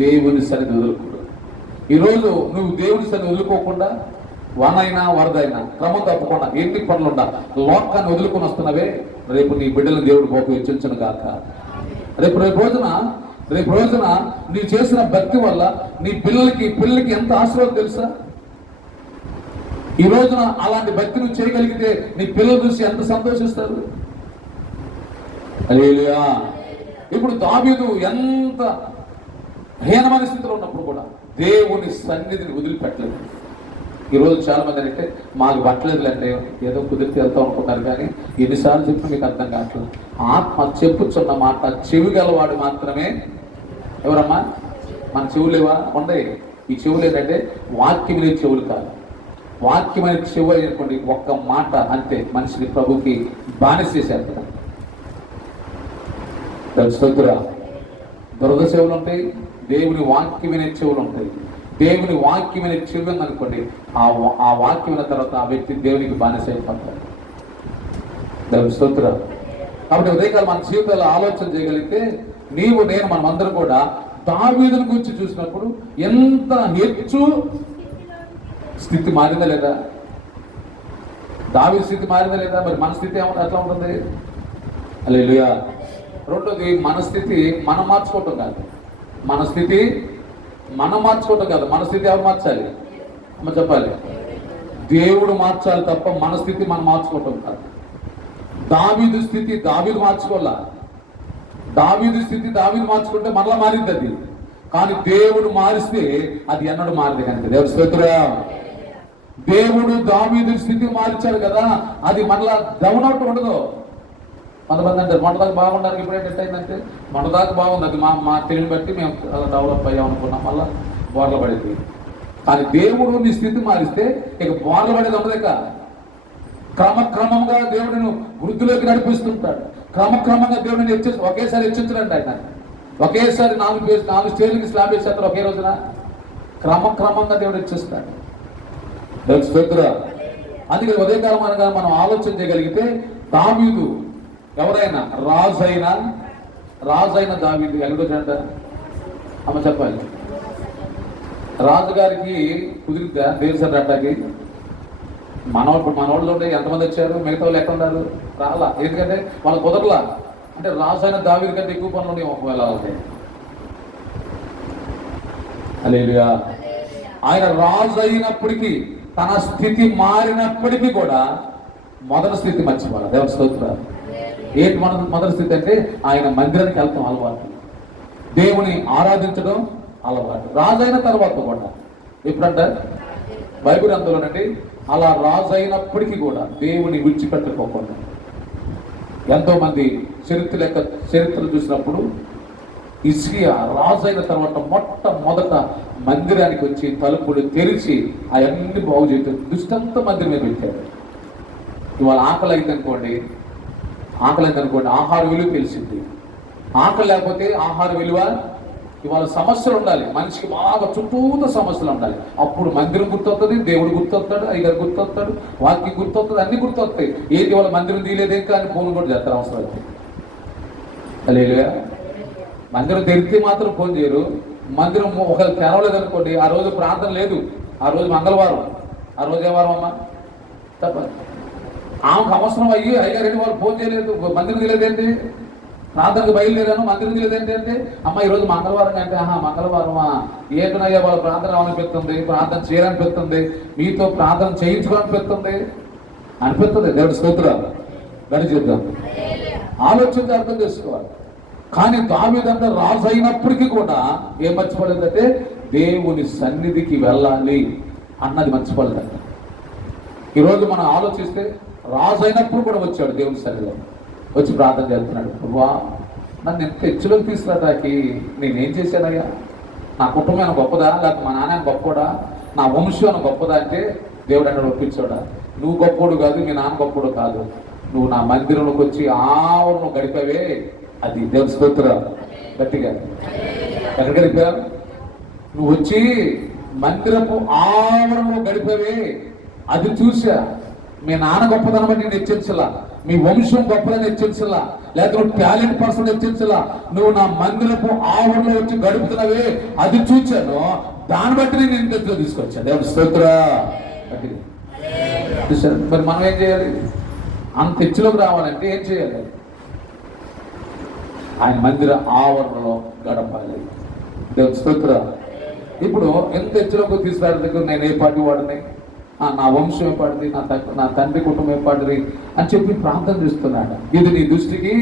దేవుని సన్నిధి వదులుకున్నాడు. ఈరోజు నువ్వు దేవుని సన్నిధి వదులుకోకుండా, వానైనా వరదైనా క్రమం తప్పకుండా ఎన్ని పనులుండా లోకాన్ని వదులుకొని వస్తున్నవే, రేపు నీ బిడ్డలను దేవుడు పోకు హెచ్చించను గాక. రేపు రోజున నీ చేసిన భక్తి వల్ల నీ పిల్లలకి ఎంత ఆశీర్వాదం తెలుసా? ఈ రోజున అలాంటి భక్తి నువ్వు చేయగలిగితే నీ పిల్లలు చూసి ఎంత సంతోషిస్తారు. హల్లెలూయా. ఇప్పుడు దావీదు ఎంత హీనమైన స్థితిలో ఉన్నప్పుడు కూడా దేవుని సన్నిధిని వదిలిపెట్టలేదు. ఈరోజు చాలా మంది అంటే మాకు పట్టలేదు అంటే ఏదో కుదిరితే వెళ్తాం అనుకుంటారు, కానీ ఎన్నిసార్లు చెప్పి మీకు అర్థం కావట్లేదు. ఆత్మ చెప్పుచున్న మాట చెవి గలవాడు మాత్రమే. ఎవరమ్మా? మన చెవులేవా? ఉండయి. ఈ చెవులు ఏంటంటే వాక్యం అనే చెవులు కాదు. వాక్యం అనే చెవు అనుకోండి, ఒక్క మాట అంతే మనిషిని ప్రభుకి బానిస చేసేస్తారు. స్తోత్రం. దురద చెవులు ఉంటాయి, దేవుని వాక్యం అనే చెవులు ఉంటాయి. దేవుని వాక్యం అనే చెవి ఉందనుకోండి, ఆ వాక్యం అయిన తర్వాత ఆ వ్యక్తి దేవునికి బానిస అయిపోతాడు. దేవుని స్తోత్రం. కాబట్టి ఉదయకాలం మన జీవితాల్లో ఆలోచన చేయగలిగితే నీవు నేను మనమందరం కూడా దావీదుని గురించి చూసినప్పుడు ఎంత హెచ్చు స్థితి మారిందా లేదా? దావీదు స్థితి మారిందా లేదా? మరి మన స్థితి ఎట్లా ఉంటుంది? హల్లెలూయా. రెండోది, మన స్థితి మనం మార్చుకోవటం కాదు. మన స్థితి మనం మార్చుకోవటం కాదు. మన స్థితి ఎవరు మార్చాలి? అమ్మ చెప్పాలి. దేవుడు మార్చాలి తప్ప మన స్థితి మనం మార్చుకోవటం కాదు. దావీదు స్థితి దావీదు మార్చుకోవాలా. దావీదు స్థితి దావీదు మార్చుకుంటే మరలా మారింది అది. కానీ దేవుడు మారిస్తే అది ఎన్నడూ మారింది కనుక దేవుడు స్తోత్రం. దేవుడు దావీదు స్థితి మార్చాడు కదా, అది మరలా డౌన్ అవుట్ ఉండదు. కొంతమంది అంటారు మొన్నదాకా బాగుండడానికి ఇప్పుడు ఏంటంటే మొన్నదాకా బాగుంది, అది మా తెలివిని బట్టి మేము డెవలప్ అయ్యాం అనుకున్నాం, మళ్ళీ బోర్ల పడేది. కానీ దేవుడు నీ స్థితి మారిస్తే ఇక బోర్ల పడేది ఉండదేక. క్రమక్రమంగా దేవుడిని వృద్ధిలోకి నడిపిస్తుంటాడు. క్రమక్రమంగా దేవుడిని ఒకేసారి హెచ్చించడండి. ఆయన ఒకేసారి 4 స్టేజ్లకి స్లాబ్ వేసేస్తారు ఒకే రోజున. క్రమక్రమంగా దేవుడు హెచ్చిస్తాడు. అందుకే ఉదయకాలం అనగా మనం ఆలోచన చేయగలిగితే దావీదు ఎవరైనా రాజైన దావీదు ఎలాగొచ్చాడంట? అమ్మ చెప్పాలి. రాజుగారికి కుదిరిద్దా దేవుని సరటాకి? మనోళ్ళు ఎంతమంది వచ్చారు? మిగతా వాళ్ళు ఎక్కడ ఉన్నారు? రాలా. ఎందుకంటే వాళ్ళు కుదరలా. అంటే రాజు అయిన దావీదు కంటే ఎక్కువ పనులు ఉన్నాయి ఒకవేళ వాళ్ళకి. హల్లెలూయా. ఆయన రాజు అయినప్పటికీ, తన స్థితి మారినప్పటికీ కూడా మొదటి స్థితి మర్చిపోవాలి. దేవుని స్తోత్రం. ఏంటి మొదటి స్థితి అంటే ఆయన మందిరానికి వెళ్తాం అలవాటు, దేవుని ఆరాధించడం అలవాటు. రాజు అయిన తర్వాత కూడా ఎప్పుడంట బైబిల్ అందులోనండి, అలా రాజు అయినప్పటికీ కూడా దేవుని విడిచిపెట్టుకోకుండా. ఎంతో మంది చరిత్రలు చూసినప్పుడు హిజ్కియా రాజు అయిన తర్వాత మొట్టమొదట మందిరానికి వచ్చి తలుపులు తెరిచి అవన్నీ బాగు చేస్తారు. దుష్టంతా మందిరం మీద పెట్టారు. ఇవాళ ఆకలి అయిందనుకోండి, ఆహార విలువ తెలిసింది. ఆకలి లేకపోతే ఆహార విలువ. ఇవాళ సమస్యలు ఉండాలి మనిషికి, బాగా చుట్టూతో సమస్యలు ఉండాలి. అప్పుడు మందిరం గుర్తొస్తుంది, దేవుడు గుర్తొస్తాడు, అయ్యగారు గుర్తొస్తాడు, వాక్యం గుర్తొస్తుంది, అన్ని గుర్తొస్తాయి. ఏంటి వాళ్ళ మందిరం తీయలేదే కానీ ఫోన్ కూడా చేస్తారు అవసరం అయితే. హల్లెలూయా. మందిరం తెరిస్తే మాత్రం ఫోన్ చేయరు. మందిరం ఒకవేళ తెరవలేదు అనుకోండి, ఆ రోజు ప్రార్థన లేదు, ఆ రోజు మంగళవారం, ఆ రోజు ఏ వారం అమ్మా తప్ప ఆమెకు అవసరం అయ్యారండి వాళ్ళు ఫోన్ చేయలేదు, మందిరం తీయలేదేంటి, ప్రార్థనకు బయలుదేరాను మందిరం తీయలేదేంటి అంటే, అమ్మ ఈరోజు మంగళవారం అంటే, మంగళవారమా ఏంటనయ్యా వాళ్ళ ప్రార్థన అనిపిస్తుంది, ప్రార్థన చేయాలనిపిస్తుంది, మీతో ప్రార్థన చేయించుకోవాలనిపిస్తుంది అనిపిస్తుంది. దేవుడి స్తోత్రం. గడి చేద్దాం, ఆలోచించి అర్థం చేసుకోవాలి. కానీ దావీదంతా రాజు అయినప్పటికీ కూడా ఏం మర్చిపోలేదంటే దేవుని సన్నిధికి వెళ్ళాలి అన్నది మర్చిపోలేదంట. ఈరోజు మనం ఆలోచిస్తే రాజు అయినప్పుడు కూడా వచ్చాడు దేవుని సన్నిధిలో, వచ్చి ప్రార్థన చేస్తున్నాడు. వా నన్ను ఎంత హెచ్చులోకి తీసుకురాటానికి నేనేం చేశానయ్యా? నా కుటుంబం గొప్పదా, లేకపోతే మా నాన్న గొప్పడా, నా వంశం గొప్పదా అంటే దేవుడు అన్నాడు ఒప్పించాడా, నువ్వు గొప్పోడు కాదు, మీ నాన్న గొప్పోడు కాదు, నువ్వు నా మందిరంలోకి వచ్చి ఆవరణం గడిపావే, అది దేవుని స్తోత్రం. గట్టిగా ఎక్కడ గడిపా? నువ్వు వచ్చి మందిరపు ఆవరణలో గడిపావే, అది చూసా. మీ నాన్న గొప్పదనం బట్టి నేను హెచ్చించలా, మీ వంశం గొప్పదని హెచ్చించలా, లేకపోతే నువ్వు టాలెంట్ పర్సన్ హెచ్చించలా, నువ్వు నా మందిరపు ఆవరణలో వచ్చి గడుపుతున్నావే అది చూచాను, దాన్ని బట్టి నేను ఇంట్లో తీసుకొచ్చాను. దేవుని స్తోత్రం. మరి మనం ఏం చేయాలి? అంత హెచ్చులోకి రావాలంటే ఏం చేయాలి? ఆయన మందిర ఆవరణలో గడపాలి. దేవుని స్తోత్రం. ఇప్పుడు ఎంత హెచ్చులోకి తీసుకురావడం దగ్గర నేను ఏ పార్టీ వాడిని, నా వంశం ఏ పాటిది, నా తండ్రి కుటుంబం ఏ పాటిది అని చెప్పి ప్రార్థన చేస్తున్నాడు. ఇది నీ దృష్టికి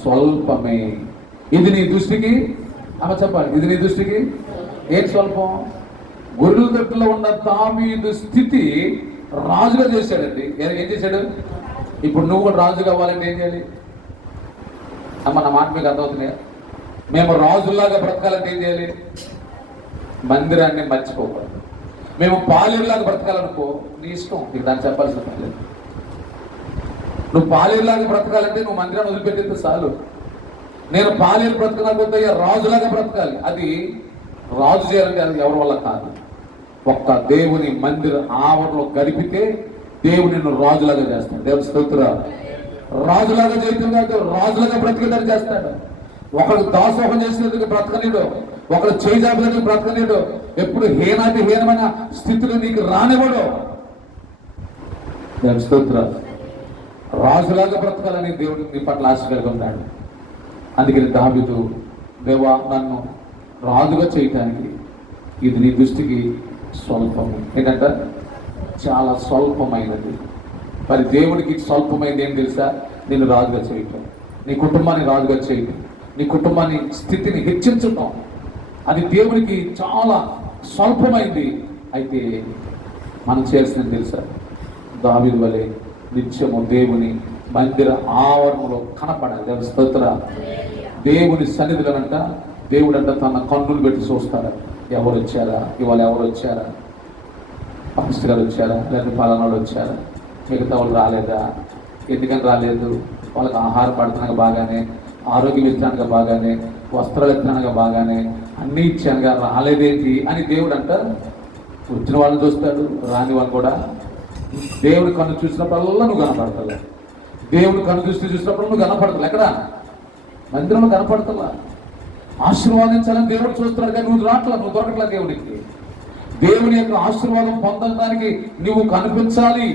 స్వల్పమే, ఇది నీ దృష్టికి అమ్మ చెప్పాలి, ఇది నీ దృష్టికి ఏం స్వల్పం? గొర్రెల దొట్టులో ఉన్న దావీదు స్థితి రాజుగా చేశాడండి. ఏం చేశాడు? ఇప్పుడు నువ్వు కూడా రాజు కావాలంటే ఏం చేయాలి? అమ్మ నా మాట మీకు అర్థమవుతున్నాయా? మేము రాజుల్లాగా బ్రతకాలంటే ఏం చేయాలి? మందిరాన్ని మర్చిపోకూడదు. మేము పాలేరులాగా బ్రతకాలనుకో, నీ ఇష్టం, నీకు దాన్ని చెప్పాల్సిన పని లేదు. నువ్వు పాలేరులాగా బ్రతకాలంటే నువ్వు మందిరాన్ని వదిలిపెట్టేస్తే చాలు. నేను పాలేరు బ్రతకకపోతే రాజులాగా బ్రతకాలి, అది రాజు చేయాలంటే అది ఎవరి వల్ల కాదు. ఒక్క దేవుని మందిర ఆవరణలో గడిపితే దేవుడు నిన్ను రాజులాగా చేస్తాడు. దేవుని స్తోత్రం. రాజులాగా చేయటం కాదు, రాజులాగా బ్రతికేదని చేస్తాడు. ఒకడు దాసోహం చేసినందుకు బ్రతకనీడు, ఒకడు చేజాబులకు బ్రతకనీడు, ఎప్పుడు హీనమైన స్థితిలో నీకు రానివ్వడు. దేవుని స్తోత్రం. రాజులాగా బ్రతకాలని దేవుడు నీ పట్ల ఆశ కలిగి ఉన్నాడు. అందుకని దావీదు, దేవా నన్ను రాజుగా చేయటానికి ఇది నీ దృష్టికి స్వల్పము. ఏంటంటే చాలా స్వల్పమైనది. మరి దేవుడికి స్వల్పమైనది ఏం తెలుసా? నేను రాజుగా చేయటం, నీ కుటుంబాన్ని రాజుగా చేయటం, నీ కుటుంబాన్ని స్థితిని హెచ్చించటం, అది దేవునికి చాలా స్వల్పమైంది. అయితే మనం చేయాల్సింది తెలుసా? దావీదు వలె నిత్యము దేవుని మందిర ఆవరణలో కనపడాలి. దేవుని స్తోత్రం. దేవుని సన్నిధిలోనంట దేవుడంట తన కన్నులు పెట్టి చూస్తాడు. ఎవరు వచ్చారా, ఇవాళ ఎవరు వచ్చారా, పాస్టర్ గారు వచ్చారా, లేకపోతే పలానాడు వచ్చారా, మిగతా వాళ్ళు రాలేదా, ఎందుకని రాలేదు? వాళ్ళకి ఆహారం పడుతున్నాక బాగానే, ఆరోగ్యం ఇచ్చానుగా బాగానే, వస్త్రాలు ఇచ్చానుగా బాగానే, అన్నీ ఇచ్చానుగా రాలేదేంటి అని దేవుడు అంట వచ్చిన వాళ్ళని చూస్తాడు, రాని వాళ్ళు కూడా. దేవుడు కన్ను చూసినప్పుడల్లా నువ్వు కనపడతావు. దేవుడు కన్ను చూసినప్పుడు నువ్వు కనపడతావు. ఎక్కడ? మందిరంలో కనపడతావా? ఆశీర్వాదించాలని దేవుడు చూస్తున్నాడు, కానీ నువ్వు రాట్లా, నువ్వు దొరకట్లా దేవుడికి. దేవుని యొక్క ఆశీర్వాదం పొందడానికి నువ్వు కనిపించాలి,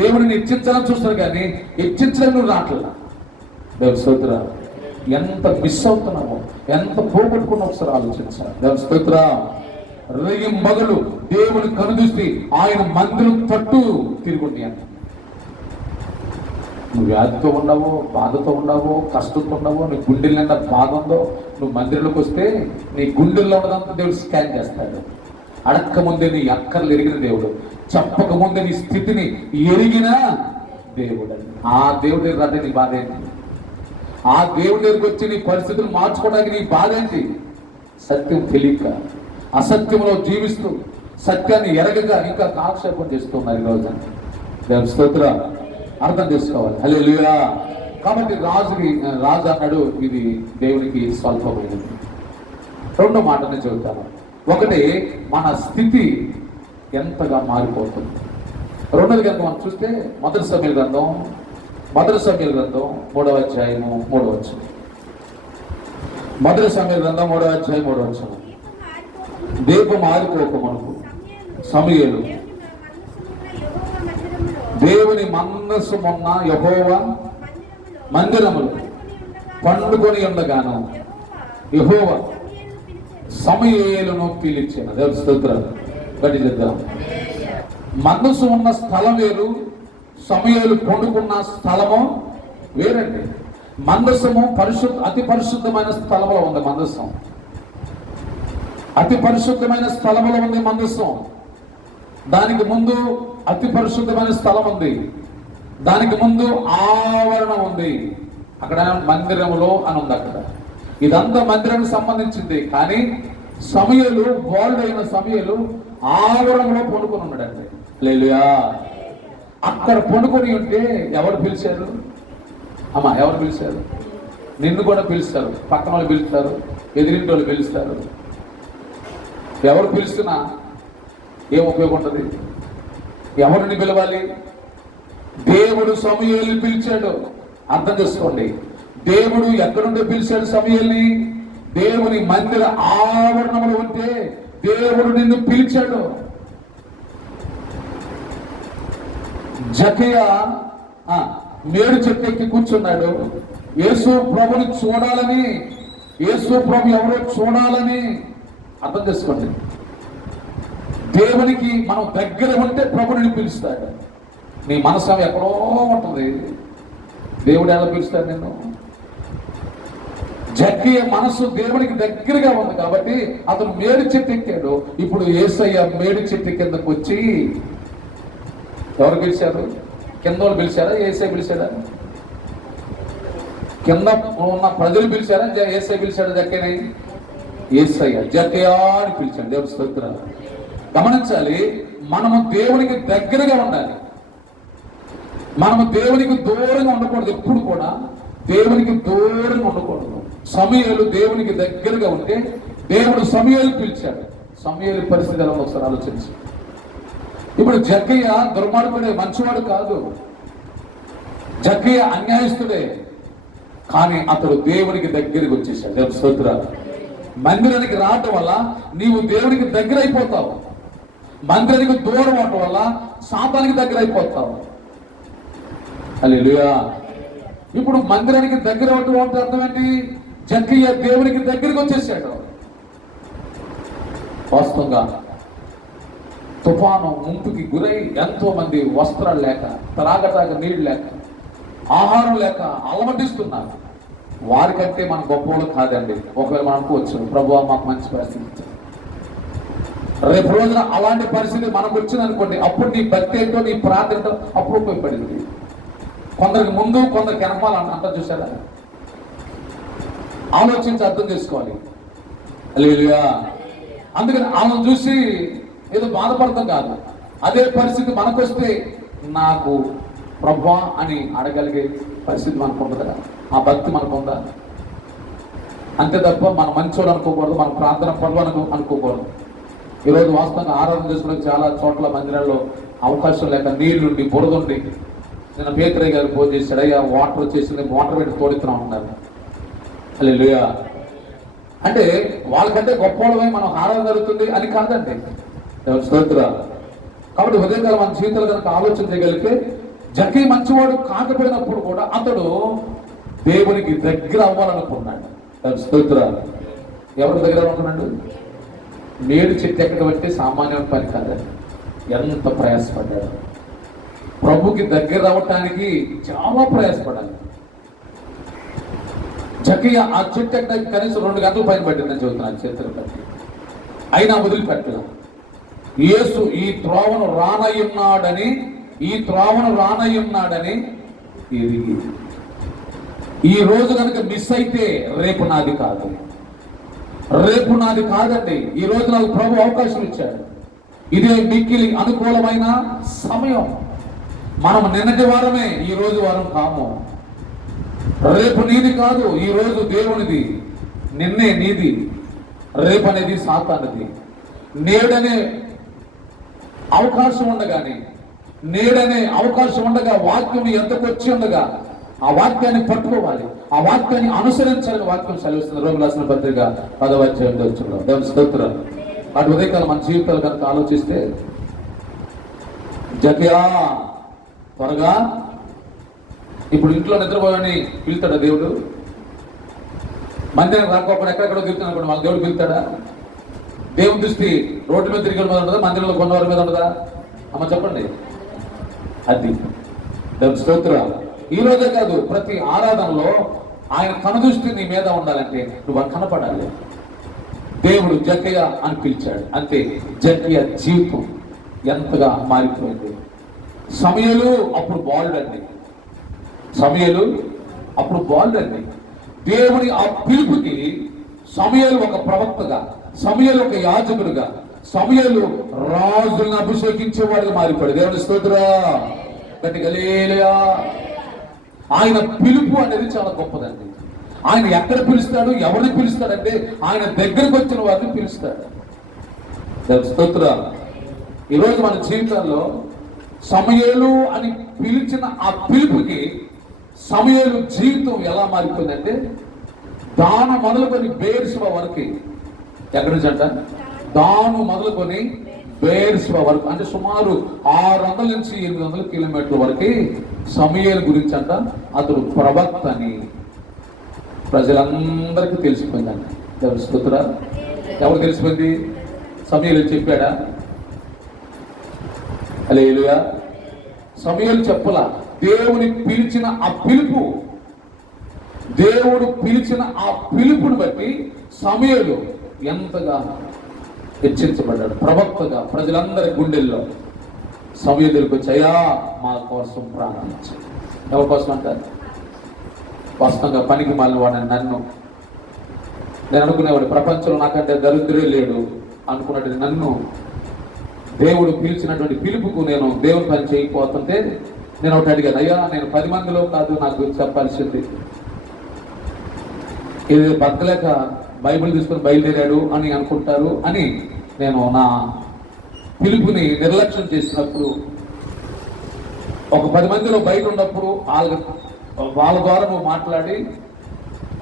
దేవుడిని హెచ్చించాలని చూస్తాడు, కానీ హెచ్చించడానికి నువ్వు రాట్లా. దేవుని స్తోత్ర. ఎంత మిస్ అవుతున్నావో, ఎంత పోగొట్టుకున్నా ఒకసారి ఆలోచించాలి. దేవుని స్తోత్ర. మగలు దేవుని కనుదృష్టి ఆయన మందిరం తట్టు తిరుగుండి అని. నువ్వు వ్యాధితో ఉండవో, బాధతో ఉండవో, కష్టంతో ఉండవో, నీ గుండెల నిండా బాధ ఉందో, నువ్వు మందిరంలోకి వస్తే నీ గుండెల్లో ఉన్నదంతా దేవుడు స్కాన్ చేస్తాడు. అడక్క ముందే నీ అక్కర్లు ఎరిగిన దేవుడు, చెప్పక ముందే నీ స్థితిని ఎరిగిన దేవుడు. ఆ దేవుడి దగ్గర నీ బాధ ఏంటి? ఆ దేవుడి దగ్గరికి వచ్చి నీ పరిస్థితులు మార్చుకోవడానికి నీ బాధ ఏంటి? సత్యం తెలియక, అసత్యంలో జీవిస్తూ, సత్యాన్ని ఎరగక ఇంకా కాలక్షేపం చేస్తున్నారు ఈరోజు. దేవుని స్తోత్రం. అర్థం చేసుకోవాలి. హల్లెలూయా. కాబట్టి రాజు అన్నాడు, ఇది దేవునికి స్వల్పమైనది. రెండో మాటని చెబుతాను. ఒకటి, మన స్థితి ఎంతగా మారిపోతుంది. రెండోది కనుక మనం చూస్తే మొదటి సమూయేలు గ్రంథం 3వ అధ్యాయము 3వ వచనం. మొదటి సమూయేలు గ్రంథం 3వ అధ్యాయం 3వ వచనం. దీపం ఆరిపోకమునుపు సమూయేలు దేవుని మనస్సుమున్న యెహోవా మందిరములు పండుకొని ఉండగాను యెహోవా సమూయేలును పిలిచిన. దేవుని స్తోత్రం. గట్టి చేద్దాం. మనస్సు ఉన్న స్థలం వేరు, సమూయేలు పండుకున్న స్థలము వేరండి. మందసము అతి పరిశుద్ధమైన స్థలంలో ఉంది. మందసం అతి పరిశుద్ధమైన స్థలంలో ఉంది. మందసం దానికి ముందు అతి పరిశుద్ధమైన స్థలం ఉంది, దానికి ముందు ఆవరణం ఉంది. అక్కడ మందిరములో అని ఉంది. అక్కడ ఇదంతా మందిరానికి సంబంధించింది. కానీ సమూయేలు, బాలుడైన సమూయేలు ఆవరణంలో పండుకొని ఉన్నాడండి. హల్లెలూయా. అక్కడ పండుకొని ఉంటే ఎవరు పిలిచారు? అమ్మా, ఎవరు పిలిచారు? నిన్ను కూడా పిలుస్తారు, పక్కన వాళ్ళు పిలుస్తారు, ఎదిరింటి వాళ్ళు పిలుస్తారు. ఎవరు పిలుస్తున్నా ఏం ఉపయోగం ఉంటుంది? ఎవరిని పిలవాలి? దేవుడు సమూయేలుని పిలిచాడు. అర్థం చేసుకోండి. దేవుడు ఎక్కడుండే పిలిచాడు సమూయేలుని? దేవుని మందిర ఆవరణంలో ఉంటే దేవుడు నిన్ను పిలిచాడు. జకయ్య మేడు చెట్టు ఎక్కి కూర్చున్నాడు. యేసు ప్రభుని చూడాలని, యేసు ప్రభు ఎవరో చూడాలని. అర్థం చేసుకోండి. దేవునికి మనం దగ్గర ఉంటే ప్రభుని పిలుస్తాడు. నీ మనసు ఎక్కడో ఉంటుంది, దేవుడు ఎలా పిలుస్తాడు నిన్ను? జక్కయ్య మనసు దేవునికి దగ్గరగా ఉంది కాబట్టి అతను మేడి చెట్టు ఎక్కాడు. ఇప్పుడు యేసయ్య మేడి చెట్టు కిందకు వచ్చి ఎవరు పిలిచారు? కింద వాళ్ళు పిలిచారా? యేసయ్య పిలిచాడా? కింద ఉన్న ప్రజలు పిలిచారా? యేసయ్య పిలిచాడా జక్కయ్యని? యేసయ్య జక్కయ్య అని పిలిచాడు. దేవుని స్తోత్రం. గమనించాలి, మనము దేవునికి దగ్గరగా ఉండాలి. మనము దేవునికి దూరంగా ఉండకూడదు. ఎప్పుడు కూడా దేవునికి దూరంగా ఉండకూడదు. సమూయేలు దేవునికి దగ్గరగా ఉంటే దేవుడు సమూయేలు పిలిచాడు. సమూయేలు పరిస్థితి ఎలా ఒకసారి ఆలోచించి. ఇప్పుడు జక్కయ్య దుర్మార్గుడే, మంచివాడు కాదు. జక్కయ్య అన్యాయస్తుడే, కానీ అతడు దేవునికి దగ్గరికి వచ్చేసాడు. దేవుని స్తోత్రాలు. మందిరానికి రావటం వల్ల నీవు దేవునికి దగ్గర అయిపోతావు. మందిరానికి దూరం అవటం వల్ల సాతానికి దగ్గర అయిపోతావు. హల్లెలూయా. ఇప్పుడు మందిరానికి దగ్గర అవటం అంటే అర్థం ఏంటి? జక్కయ్య దేవునికి దగ్గరికి వచ్చేసాడు. వాస్తవంగా తుఫాను ముంపుకి గురై ఎంతో మంది వస్త్రాలు లేక, త్రాగటాక నీళ్ళు లేక, ఆహారం లేక అలమటిస్తున్నారు. వారికంటే మన గొప్పవాళ్ళు కాదండి. ఒకవేళ మనం అనుకోవచ్చు, ప్రభువా మాకు మంచి పరిస్థితి. రేపు రోజున అలాంటి పరిస్థితి మనకు వచ్చింది అనుకోండి, అప్పుడు నీ భక్తి ఏంటో, నీ ప్రార్థన ఏంటో అప్పుడు ఉపయోగపడింది. కొందరికి ముందు, కొందరికి వెనకాల అంతా చూసారా? ఆలోచించి అర్థం చేసుకోవాలి. హల్లెలూయా. అందుకని ఆమెను చూసి ఏదో బాధపడతాం కాదు. అదే పరిస్థితి మనకొస్తే నాకు ప్రభువా అని అడగలిగే పరిస్థితి మనకు ఉండదు. ఆ భక్తి మనకు ఉందా? అంతే తప్ప మనం మంచోడు అనుకోకూడదు, మన ప్రార్థన పర్వాలను అనుకోకూడదు. ఈరోజు వాస్తవంగా ఆరాధన చేసుకోవడానికి చాలా చోట్ల మందిరాల్లో అవకాశం లేక నీళ్లుండి, బురదుండి, నిన్న పేతురయ్య గారు ఫోన్ చేశాడు, అయ్యా వాటర్ వచ్చేసింది, మోటార్ పెట్టి తోడుతున్నాం ఉన్నారు. హల్లెలూయా. అంటే వాళ్ళకంటే గొప్పవాళ్ళమై మనం హారం జరుగుతుంది అని కాదండి. స్తోత్ర. కాబట్టి ఉదయకాలం మన జీవితాలు కనుక ఆలోచన చేయగలిగితే జక్కయ్య మంచివాడు కాకపోయినప్పుడు కూడా అతడు దేవునికి దగ్గర అవ్వాలనుకున్నాడు. స్తోత్ర. ఎవరి దగ్గర అనుకున్నాడు? మేడు చెట్టు ఎక్కడం అంటే సామాన్యమైన పని కాదండి. ఎంత ప్రయాసపడ్డాడు. ప్రభుకి దగ్గర అవ్వటానికి చాలా ప్రయాసపడాలి. జక్కయ్య ఆ చెట్టు ఎక్కడానికి కనీసం 2 గంటల పైన పట్టిందని చెబుతున్నాను చేతులు పట్టి. అయినా వదిలిపెట్టలేదు. యేసు ఈ త్రోవను రానయ్యున్నాడని ఎరిగి, ఈ రోజు కనుక మిస్ అయితే రేపు నాది కాదండి. ఈ రోజు నాకు ప్రభు అవకాశం ఇచ్చాడు. ఇదే మిక్కిలి అనుకూలమైన సమయం. మనం నిన్నటి వారమే, ఈ రోజు వారం కాము. రేపు నీది కాదు, ఈ రోజు దేవునిది. నిన్నే నీది, రేపు అనేది సాతానుది. నేడనే అవకాశం ఉండగా వాక్యం ఎంతకు వచ్చి ఉండగా ఆ వాక్యాన్ని పట్టుకోవాలి, ఆ వాక్యాన్ని అనుసరించాలని వాక్యం సెలవిస్తుంది. రోగులు రాసిన పత్రిక 10వ అధ్యాయం దేవుని స్తోత్రం. అటు ఉదయకాలం మన జీవితాలు కనుక ఆలోచిస్తే, జక్కయ్య త్వరగా, ఇప్పుడు ఇంట్లో నిద్రపోయాని పిలుతాడా దేవుడు? మందిరం రాకపోకుండా ఎక్కడెక్కడో తిరుగుతున్నాడు మన దేవుడు పిలుతాడా? దేవుని దృష్టి రోడ్డు మీద తిరిగి మీద ఉండదా, మందిరంలో కొన్నవారి మీద ఉండదా? అమ్మ చెప్పండి. అది దేవుని స్తోత్రం. ఈ రోజే కాదు, ప్రతి ఆరాధనలో ఆయన కనుదృష్టి నీ మీద ఉండాలంటే నువ్వు కనపడాలి. దేవుడు జక్కయ్య అని పిలిచాడు. అంతే, జక్కయ్య జీవితం ఎంతగా మారిపోయింది. సమయలు అప్పుడు బాలుడండి. దేవుని ఆ పిలుపుకి సమయలు ఒక ప్రవక్తగా, సమయలు ఒక యాజకుడుగా, సమయలు రాజులను అభిషేకించేవాడుగా మారిపోయాడు. దేవుని స్తోత్రం. గట్టిగా హల్లెలూయా. ఆయన పిలుపు అనేది చాలా గొప్పదండి. ఆయన ఎక్కడ పిలుస్తాడు, ఎవరిని పిలుస్తాడంటే ఆయన దగ్గరకు వచ్చిన వారిని పిలుస్తాడు. స్తోత్రం. ఈరోజు మన జీవితాల్లో సమయలు అని పిలిచిన ఆ పిలుపుకి సమయలు జీవితం ఎలా మారిపోయిందంటే, దాను మొదలుకొని బెయేర్షెబా వరకు, ఎక్కడి నుంచి అంట? దాను మొదలుకొని బెయేర్షెబా వరకు, అంటే సుమారు 600 నుంచి 800 కిలోమీటర్ల వరకు సమయలు గురించి అంట అతడు ప్రవక్త అని ప్రజలందరికీ తెలిసిపోయిందండి. దేవుని స్తోత్రం. ఎవరు తెలిసిపోయింది? సమయలు చెప్పాడా? హల్లెలూయా. సమయలు చెప్పలా. దేవుడు పిలిచిన ఆ పిలుపుని బట్టి సమయలు ఎంతగా హెచ్చరించబడ్డాడు. ప్రవక్తగా ప్రజలందరి గుండెల్లో సమయలకు వచ్చాయా, మా కోసం ప్రార్థించు. ఎవరి కోసం అంటారు? వాస్తవంగా పనికి మాలిన వాడిని నన్ను, నేను అనుకునేవాడు ప్రపంచంలో నాకంటే దరిద్రే లేడు అనుకున్నట్టు నన్ను దేవుడు పిలిచినటువంటి పిలుపుకు నేను దేవుని పని చేయకపోతుంటే నేను ఒకటి అడిగాను, అయ్యా నేను 10 మందిలో కాదు నాకు చెప్పాల్సింది, ఇది బతకలేక బైబిల్ తీసుకొని బయలుదేరాడు అని అనుకుంటారు అని నేను నా పిలుపుని నిర్లక్ష్యం చేసినప్పుడు, ఒక 10 మందిలో బయట ఉన్నప్పుడు వాళ్ళ ద్వారా మాట్లాడి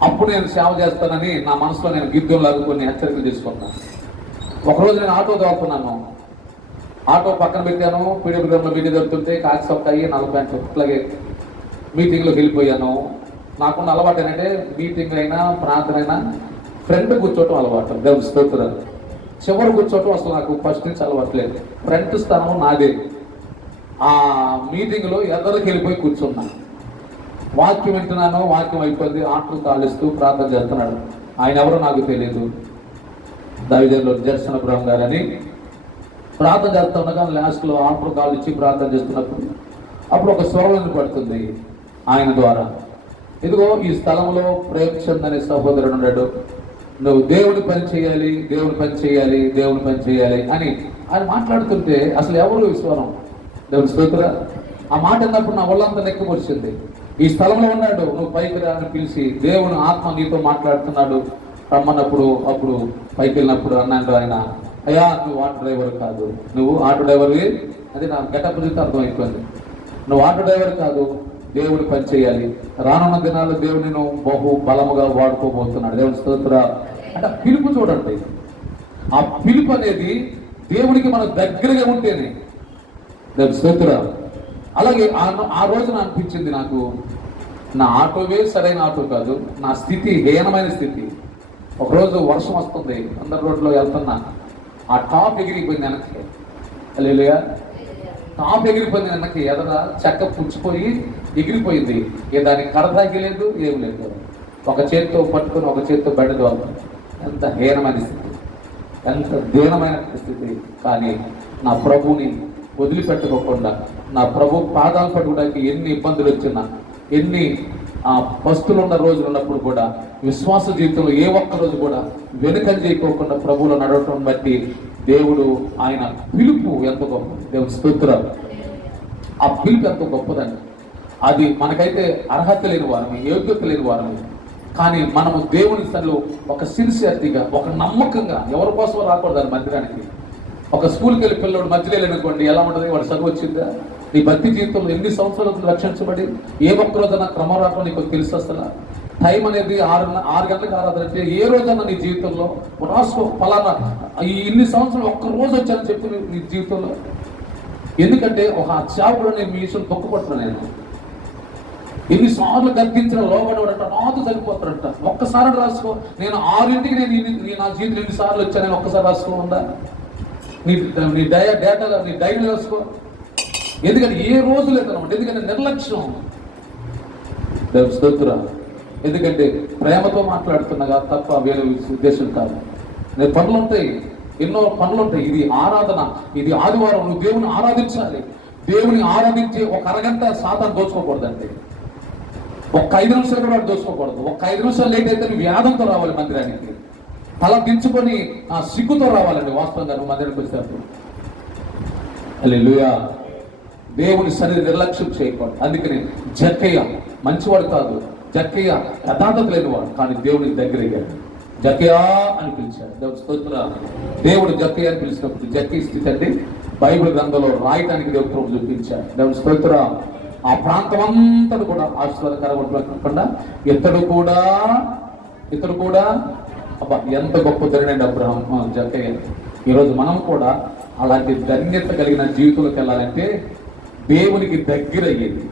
అప్పుడు నేను సేవ చేస్తానని నా మనసులో నేను గిద్దెంలాగా కొన్ని హెచ్చరికలు తీసుకున్నాను. ఒకరోజు నేను ఆటో దోపుకున్నాను. ఆటో పక్కన పెట్టాను. పీడబ్ల్యూలో మీటింగ్ జరుగుతుంటే కాకి సొక్కాయి 40 గంటలు అట్లాగే మీటింగ్లోకి వెళ్ళిపోయాను. నాకున్న అలవాటు ఏంటంటే మీటింగ్ అయినా ప్రార్థన అయినా ఫ్రంట్ కూర్చోవటం అలవాటు. దేవుని స్తోత్రం. చివరి కూర్చోవటం అసలు నాకు ఫస్ట్ నుంచి అలవాట్లేదు. ఫ్రంట్ స్థానం నాదే. ఆ మీటింగ్లో ఎదరికి వెళ్ళిపోయి కూర్చున్నాను. వాక్యం వింటున్నాను. వాక్యం అయిపోయింది. ఆటలు కాలుస్తూ ప్రార్థన చేస్తున్నాడు. ఆయన ఎవరో నాకు తెలియదు. దావిదేవులో దర్శన బ్రహ్మ గారని ప్రార్థన చేస్తా ఉండగా లాస్ట్లో ఆటలు కాలు ఇచ్చి ప్రార్థన చేస్తున్నప్పుడు అప్పుడు ఒక స్వరం పడుతుంది ఆయన ద్వారా, ఇదిగో ఈ స్థలంలో ప్రేమచంద్ అనే సహోదరుడు ఉన్నాడు, నువ్వు దేవుని పని చేయాలి, దేవుని పని చేయాలి, దేవుని పని చేయాలి అని ఆయన మాట్లాడుతుంటే అసలు ఎవరు ఈ స్వరం? దేవుని స్తోత్రం. ఆ మాట అన్నప్పుడు నా ఒళ్ళంతా నెక్కపరిచింది. ఈ స్థలంలో ఉన్నాడు, నువ్వు పైకి రా అని పిలిచి దేవుని ఆత్మ నీతో మాట్లాడుతున్నాడు రమ్మన్నప్పుడు అప్పుడు పైకి వెళ్ళినప్పుడు అన్నాడు ఆయన, అయ్యా నువ్వు ఆటో డ్రైవర్ కాదు, నువ్వు ఆటో డ్రైవర్వి. అది నా గెటప్ చూస్తే అర్థమైపోయింది. నువ్వు ఆటో డ్రైవర్ కాదు, దేవుడి పని చేయాలి. రానున్న దినాల్లో దేవుని బహు బలముగా వాడుకోబోతున్నాడు. దేవుని స్తోత్రం. అంటే ఆ పిలుపు చూడండి, ఆ పిలుపు అనేది దేవునికి మన దగ్గరగా ఉంటేనే దాని స్తోత్రం. అలాగే ఆ రోజున అనిపించింది నాకు, నా ఆటోవే సరైన ఆటో కాదు, నా స్థితి హీనమైన స్థితి. ఒకరోజు వర్షం వస్తుంది, అందరి రోడ్లో వెళ్తున్నా, ఆ టాప్ ఎగిరిపోయింది వెనక్కి. లేలుగా టాప్ ఎగిరిపోయింది వెనక్కి, ఎదర చెక్క పుచ్చిపోయి ఎగిరిపోయింది. దానికి కడదాకి లేదు, ఏం లేదు. ఒక చేతితో పట్టుకుని ఒక చేతితో బండి దోలుతుంది. ఎంత హీనమైన స్థితి, ఎంత దీనమైన స్థితి. కానీ నా ప్రభుని వదిలిపెట్టుకోకుండా, నా ప్రభు పాదాలు పట్టుకోవడానికి ఎన్ని ఇబ్బందులు వచ్చినా, ఎన్ని పస్తులు ఉన్న రోజులు ఉన్నప్పుడు కూడా, విశ్వాస జీవితంలో ఏ ఒక్క రోజు కూడా వెనుకని చేయకోకుండా ప్రభువులో నడవటం బట్టి దేవుడు, ఆయన పిలుపు ఎంత గొప్ప. దేవుని స్తోత్రం. ఆ పిలుపు ఎంత గొప్పదండి. అది మనకైతే అర్హత లేని వారము, యోగ్యత లేని వారము. కానీ మనము దేవుని సన్నిధిలో ఒక సిన్సియర్టీగా, ఒక నమ్మకంగా, ఎవరి కోసం రాకూడదు అది మందిరానికి. ఒక స్కూల్కి వెళ్ళి పిల్లడు మధ్యలో వెళ్ళనుకోండి, ఎలా ఉంటుంది? వాడు చదువు వచ్చిందా? నీ భక్తి జీవితంలో ఎన్ని సంవత్సరాలకు రక్షించబడి ఏ ఒక్క రోజున క్రమం రావడం నీకు తెలుసు? అసలు టైం అనేది 6 గంటలకు ఆరాధన అంటే ఏ రోజన్నా నీ జీవితంలో రాసుకో, ఫలానా ఈ ఇన్ని సంవత్సరాలు ఒక్క రోజు వచ్చానని చెప్పి నీ జీవితంలో. ఎందుకంటే ఒక సేవకుడు నేను మీ విషయం తొక్కుపడుతున్నాను. నేను ఎన్నిసార్లు గర్తించిన లోబడేవాడంట, నాతో చనిపోతాడంట. ఒక్కసారి రాసుకో, నేను 6ంటికి నేను నా జీవితంలో ఎన్నిసార్లు వచ్చాను, నేను ఒక్కసారి రాసుకో ఉందా? నీ డేటాలో నీ డైరీ రాసుకో. ఎందుకంటే ఏ రోజు లేదన్నమాట. ఎందుకంటే నిర్లక్ష్యం. స్తోత్రం. ఎందుకంటే ప్రేమతో మాట్లాడుతున్నగా తప్ప వేరే ఉద్దేశం కాదు. నేను పనులు ఉంటాయి, ఎన్నో పనులు ఉంటాయి. ఇది ఆరాధన, ఇది ఆదివారం, నువ్వు దేవుని ఆరాధించాలి. దేవుని ఆరాధించి ఒక అరగంట సాతాను దోచుకోకూడదండి. ఒక్క 5 నిమిషాలు కూడా దోచుకోకూడదు. ఒక్క 5 నిమిషాలు లేట్ అయితే నువ్వు వ్యాధంతో రావాలి మందిరానికి, తల దించుకొని ఆ సిగ్గుతో రావాలండి. వాస్తవంగా నువ్వు మందిరానికి వచ్చేటప్పుడు. హల్లెలూయా. దేవుని సన్నిధి నిర్లక్ష్యం చేయకూడదు. అందుకని జక్కయ్య మంచివాడు కాదు, జక్కయ్య యథార్థత లేనివాడు, కానీ దేవునికి దగ్గరయ్యాడు. జక్కయ్య అని పిలిచాడు. దేవుని స్తోత్రం. దేవుడు జక్కయ్య అని పిలిచినప్పుడు జక్కయ్య స్థితి అండి బైబిల్ గ్రంథంలో రాయటానికి దేవుడు ప్రభు చూపించాడు. దేవుని స్తోత్రం. ఆ ప్రాంతం అంతా కూడా ఆశీర్వాదకరంగా ఇతడు కూడా అబ్బా ఎంత గొప్ప ధన్యుడండి అబ్రహాం జక్కయ్య. ఈరోజు మనం కూడా అలాంటి ధన్యత కలిగిన జీవితంలోకి వెళ్ళాలంటే దేవునికి దగ్గర అయ్యేది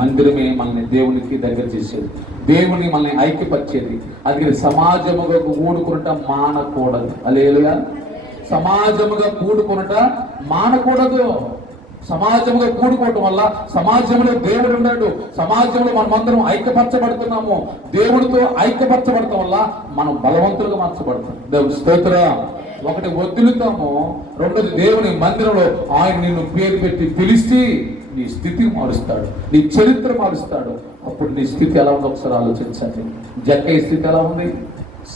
మందిరమే మనల్ని దేవునికి దగ్గర చేసేది, దేవుని మనల్ని ఐక్యపరిచేది. అందుకని సమాజముగా కూడుకునట మానకూడదు. హల్లెలూయా. సమాజముగా కూడుకునట మానకూడదు. సమాజంగా కూడుకోవటం వల్ల సమాజంలో దేవుడు ఉన్నాడు, సమాజంలో మనమందరం ఐక్యపరచబడుతున్నాము. దేవుడితో ఐక్యపరచబడటం వల్ల మనం బలవంతులుగా మార్చబడతాం. దేవుని స్తోత్రం. ఒకటి వదిలుతాము, రెండోది దేవుని మందిరంలో ఆయన నిన్ను పేరు పెట్టి పిలిచి నీ స్థితి మారుస్తాడు, నీ చరిత్ర మారుస్తాడు. అప్పుడు నీ స్థితి ఎలా ఉందో ఒకసారి ఆలోచించండి. జక్కయ్య స్థితి ఎలా ఉంది,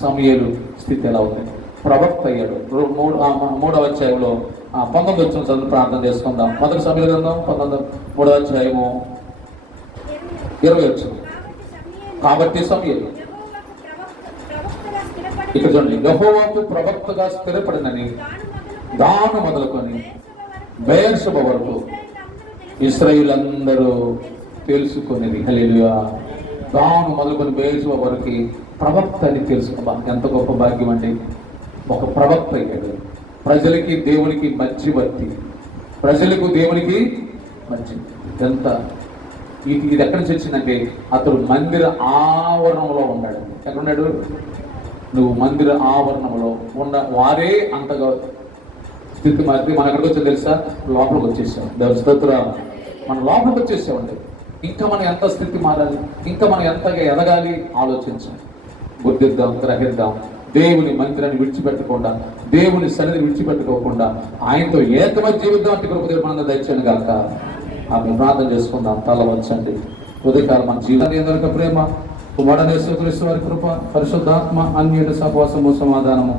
సమూయేలు స్థితి ఎలా ఉంది? ప్రవక్త అయ్యాడు. 3వ అధ్యాయంలో 19 వచ్చిన చదువు ప్రార్థన చేసుకుందాం. మొదటి సమూయేలు గ్రంథం 3వ అధ్యాయము 20 వచ్చింది. కాబట్టి సమూయేలు ఇక్కడ చూడండి, యెహోవాకు ప్రవక్తగా స్థిరపడినని దాను మొదలుకొని బెయేర్షెబా వరకు ఇశ్రాయేలందరూ తెలుసుకునేది. హల్లెలూయా. దాను మొదలుకొని బెయేర్షెబా వరకు ప్రవక్త అని తెలుసుకో. ఎంత గొప్ప భాగ్యం అండి. ఒక ప్రవక్త అయ్యాడు. ప్రజలకి దేవునికి మధ్యవర్తి, ప్రజలకు దేవునికి మధ్య. ఎంత ఇది ఎక్కడి నుంచి వచ్చిందంటే అతడు మందిర ఆవరణంలో ఉన్నాడు. ఎక్కడున్నాడు? నువ్వు మందిర ఆవరణంలో వారే అంతగా స్థితి మారి మన ఎక్కడికి వచ్చా తెలుసా? లోపలికి వచ్చేసాం. దేవుని స్తోత్రం. మన లోపలికి వచ్చేసామండి. ఇంకా మనం ఎంత స్థితి మారాలి, ఇంకా మనం ఎంతగా ఎదగాలి ఆలోచించాలి. గుర్తిద్దాం, గ్రహిద్దాం. దేవుని మందిరాన్ని విడిచిపెట్టకుండా, దేవుని సన్నిధిని విడిచిపెట్టుకోకుండా ఆయనతో ఏకమై జీవిద్దాం. అంటే కృప మనందరూ దయచేయను గాక. ఆమె ప్రార్థన చేసుకుందాం. తల వంచండి. ఉదయకాలం మన జీవితాన్ని అందరికీ ప్రేమ, యేసుక్రీస్తు వారి కృప, పరిశుద్ధాత్మ, అన్యుల సహవాసము, సమాధానము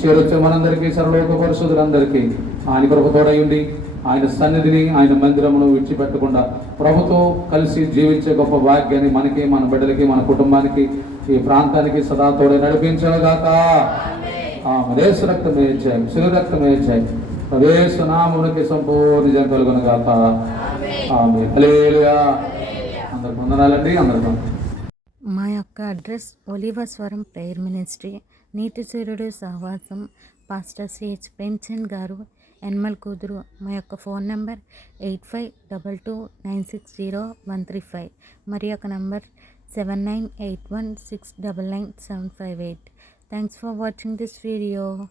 చేరొచ్చే మనందరికీ, సర్వలోక పరిశుద్ధులందరికీ ఆయన కృప తోడయుండి ఆయన సన్నిధిని, ఆయన మందిరమును విడిచిపెట్టకుండా ప్రభుతో కలిసి జీవించే గొప్ప భాగ్యాన్ని మనకి, మన బిడ్డలకి, మన కుటుంబానికి, ఈ ప్రాంతానికి సదా తోడే నడిపించగాక. యేసు రక్తమే జయం, శిలు రక్తమే జయం. యేసు నామమునకి సంపూర్ణ జయం కలుగునుగాక. ఆమేన్. హల్లెలూయా. అందరికి వందనాలండి. అందరికీ మా యొక్క అడ్రస్ ఒలివ స్వరం ప్రేయర్ మినిస్ట్రీ, నీతి సూర్యుడు సహవాసం పాస్టర్ సిహెచ్ ప్రేమ్చంద్ గారు ఎన్మల్ కూతురు. మా యొక్క ఫోన్ నెంబర్ 8522960135 మరి యొక్క number 7981699758. Thanks for watching this video.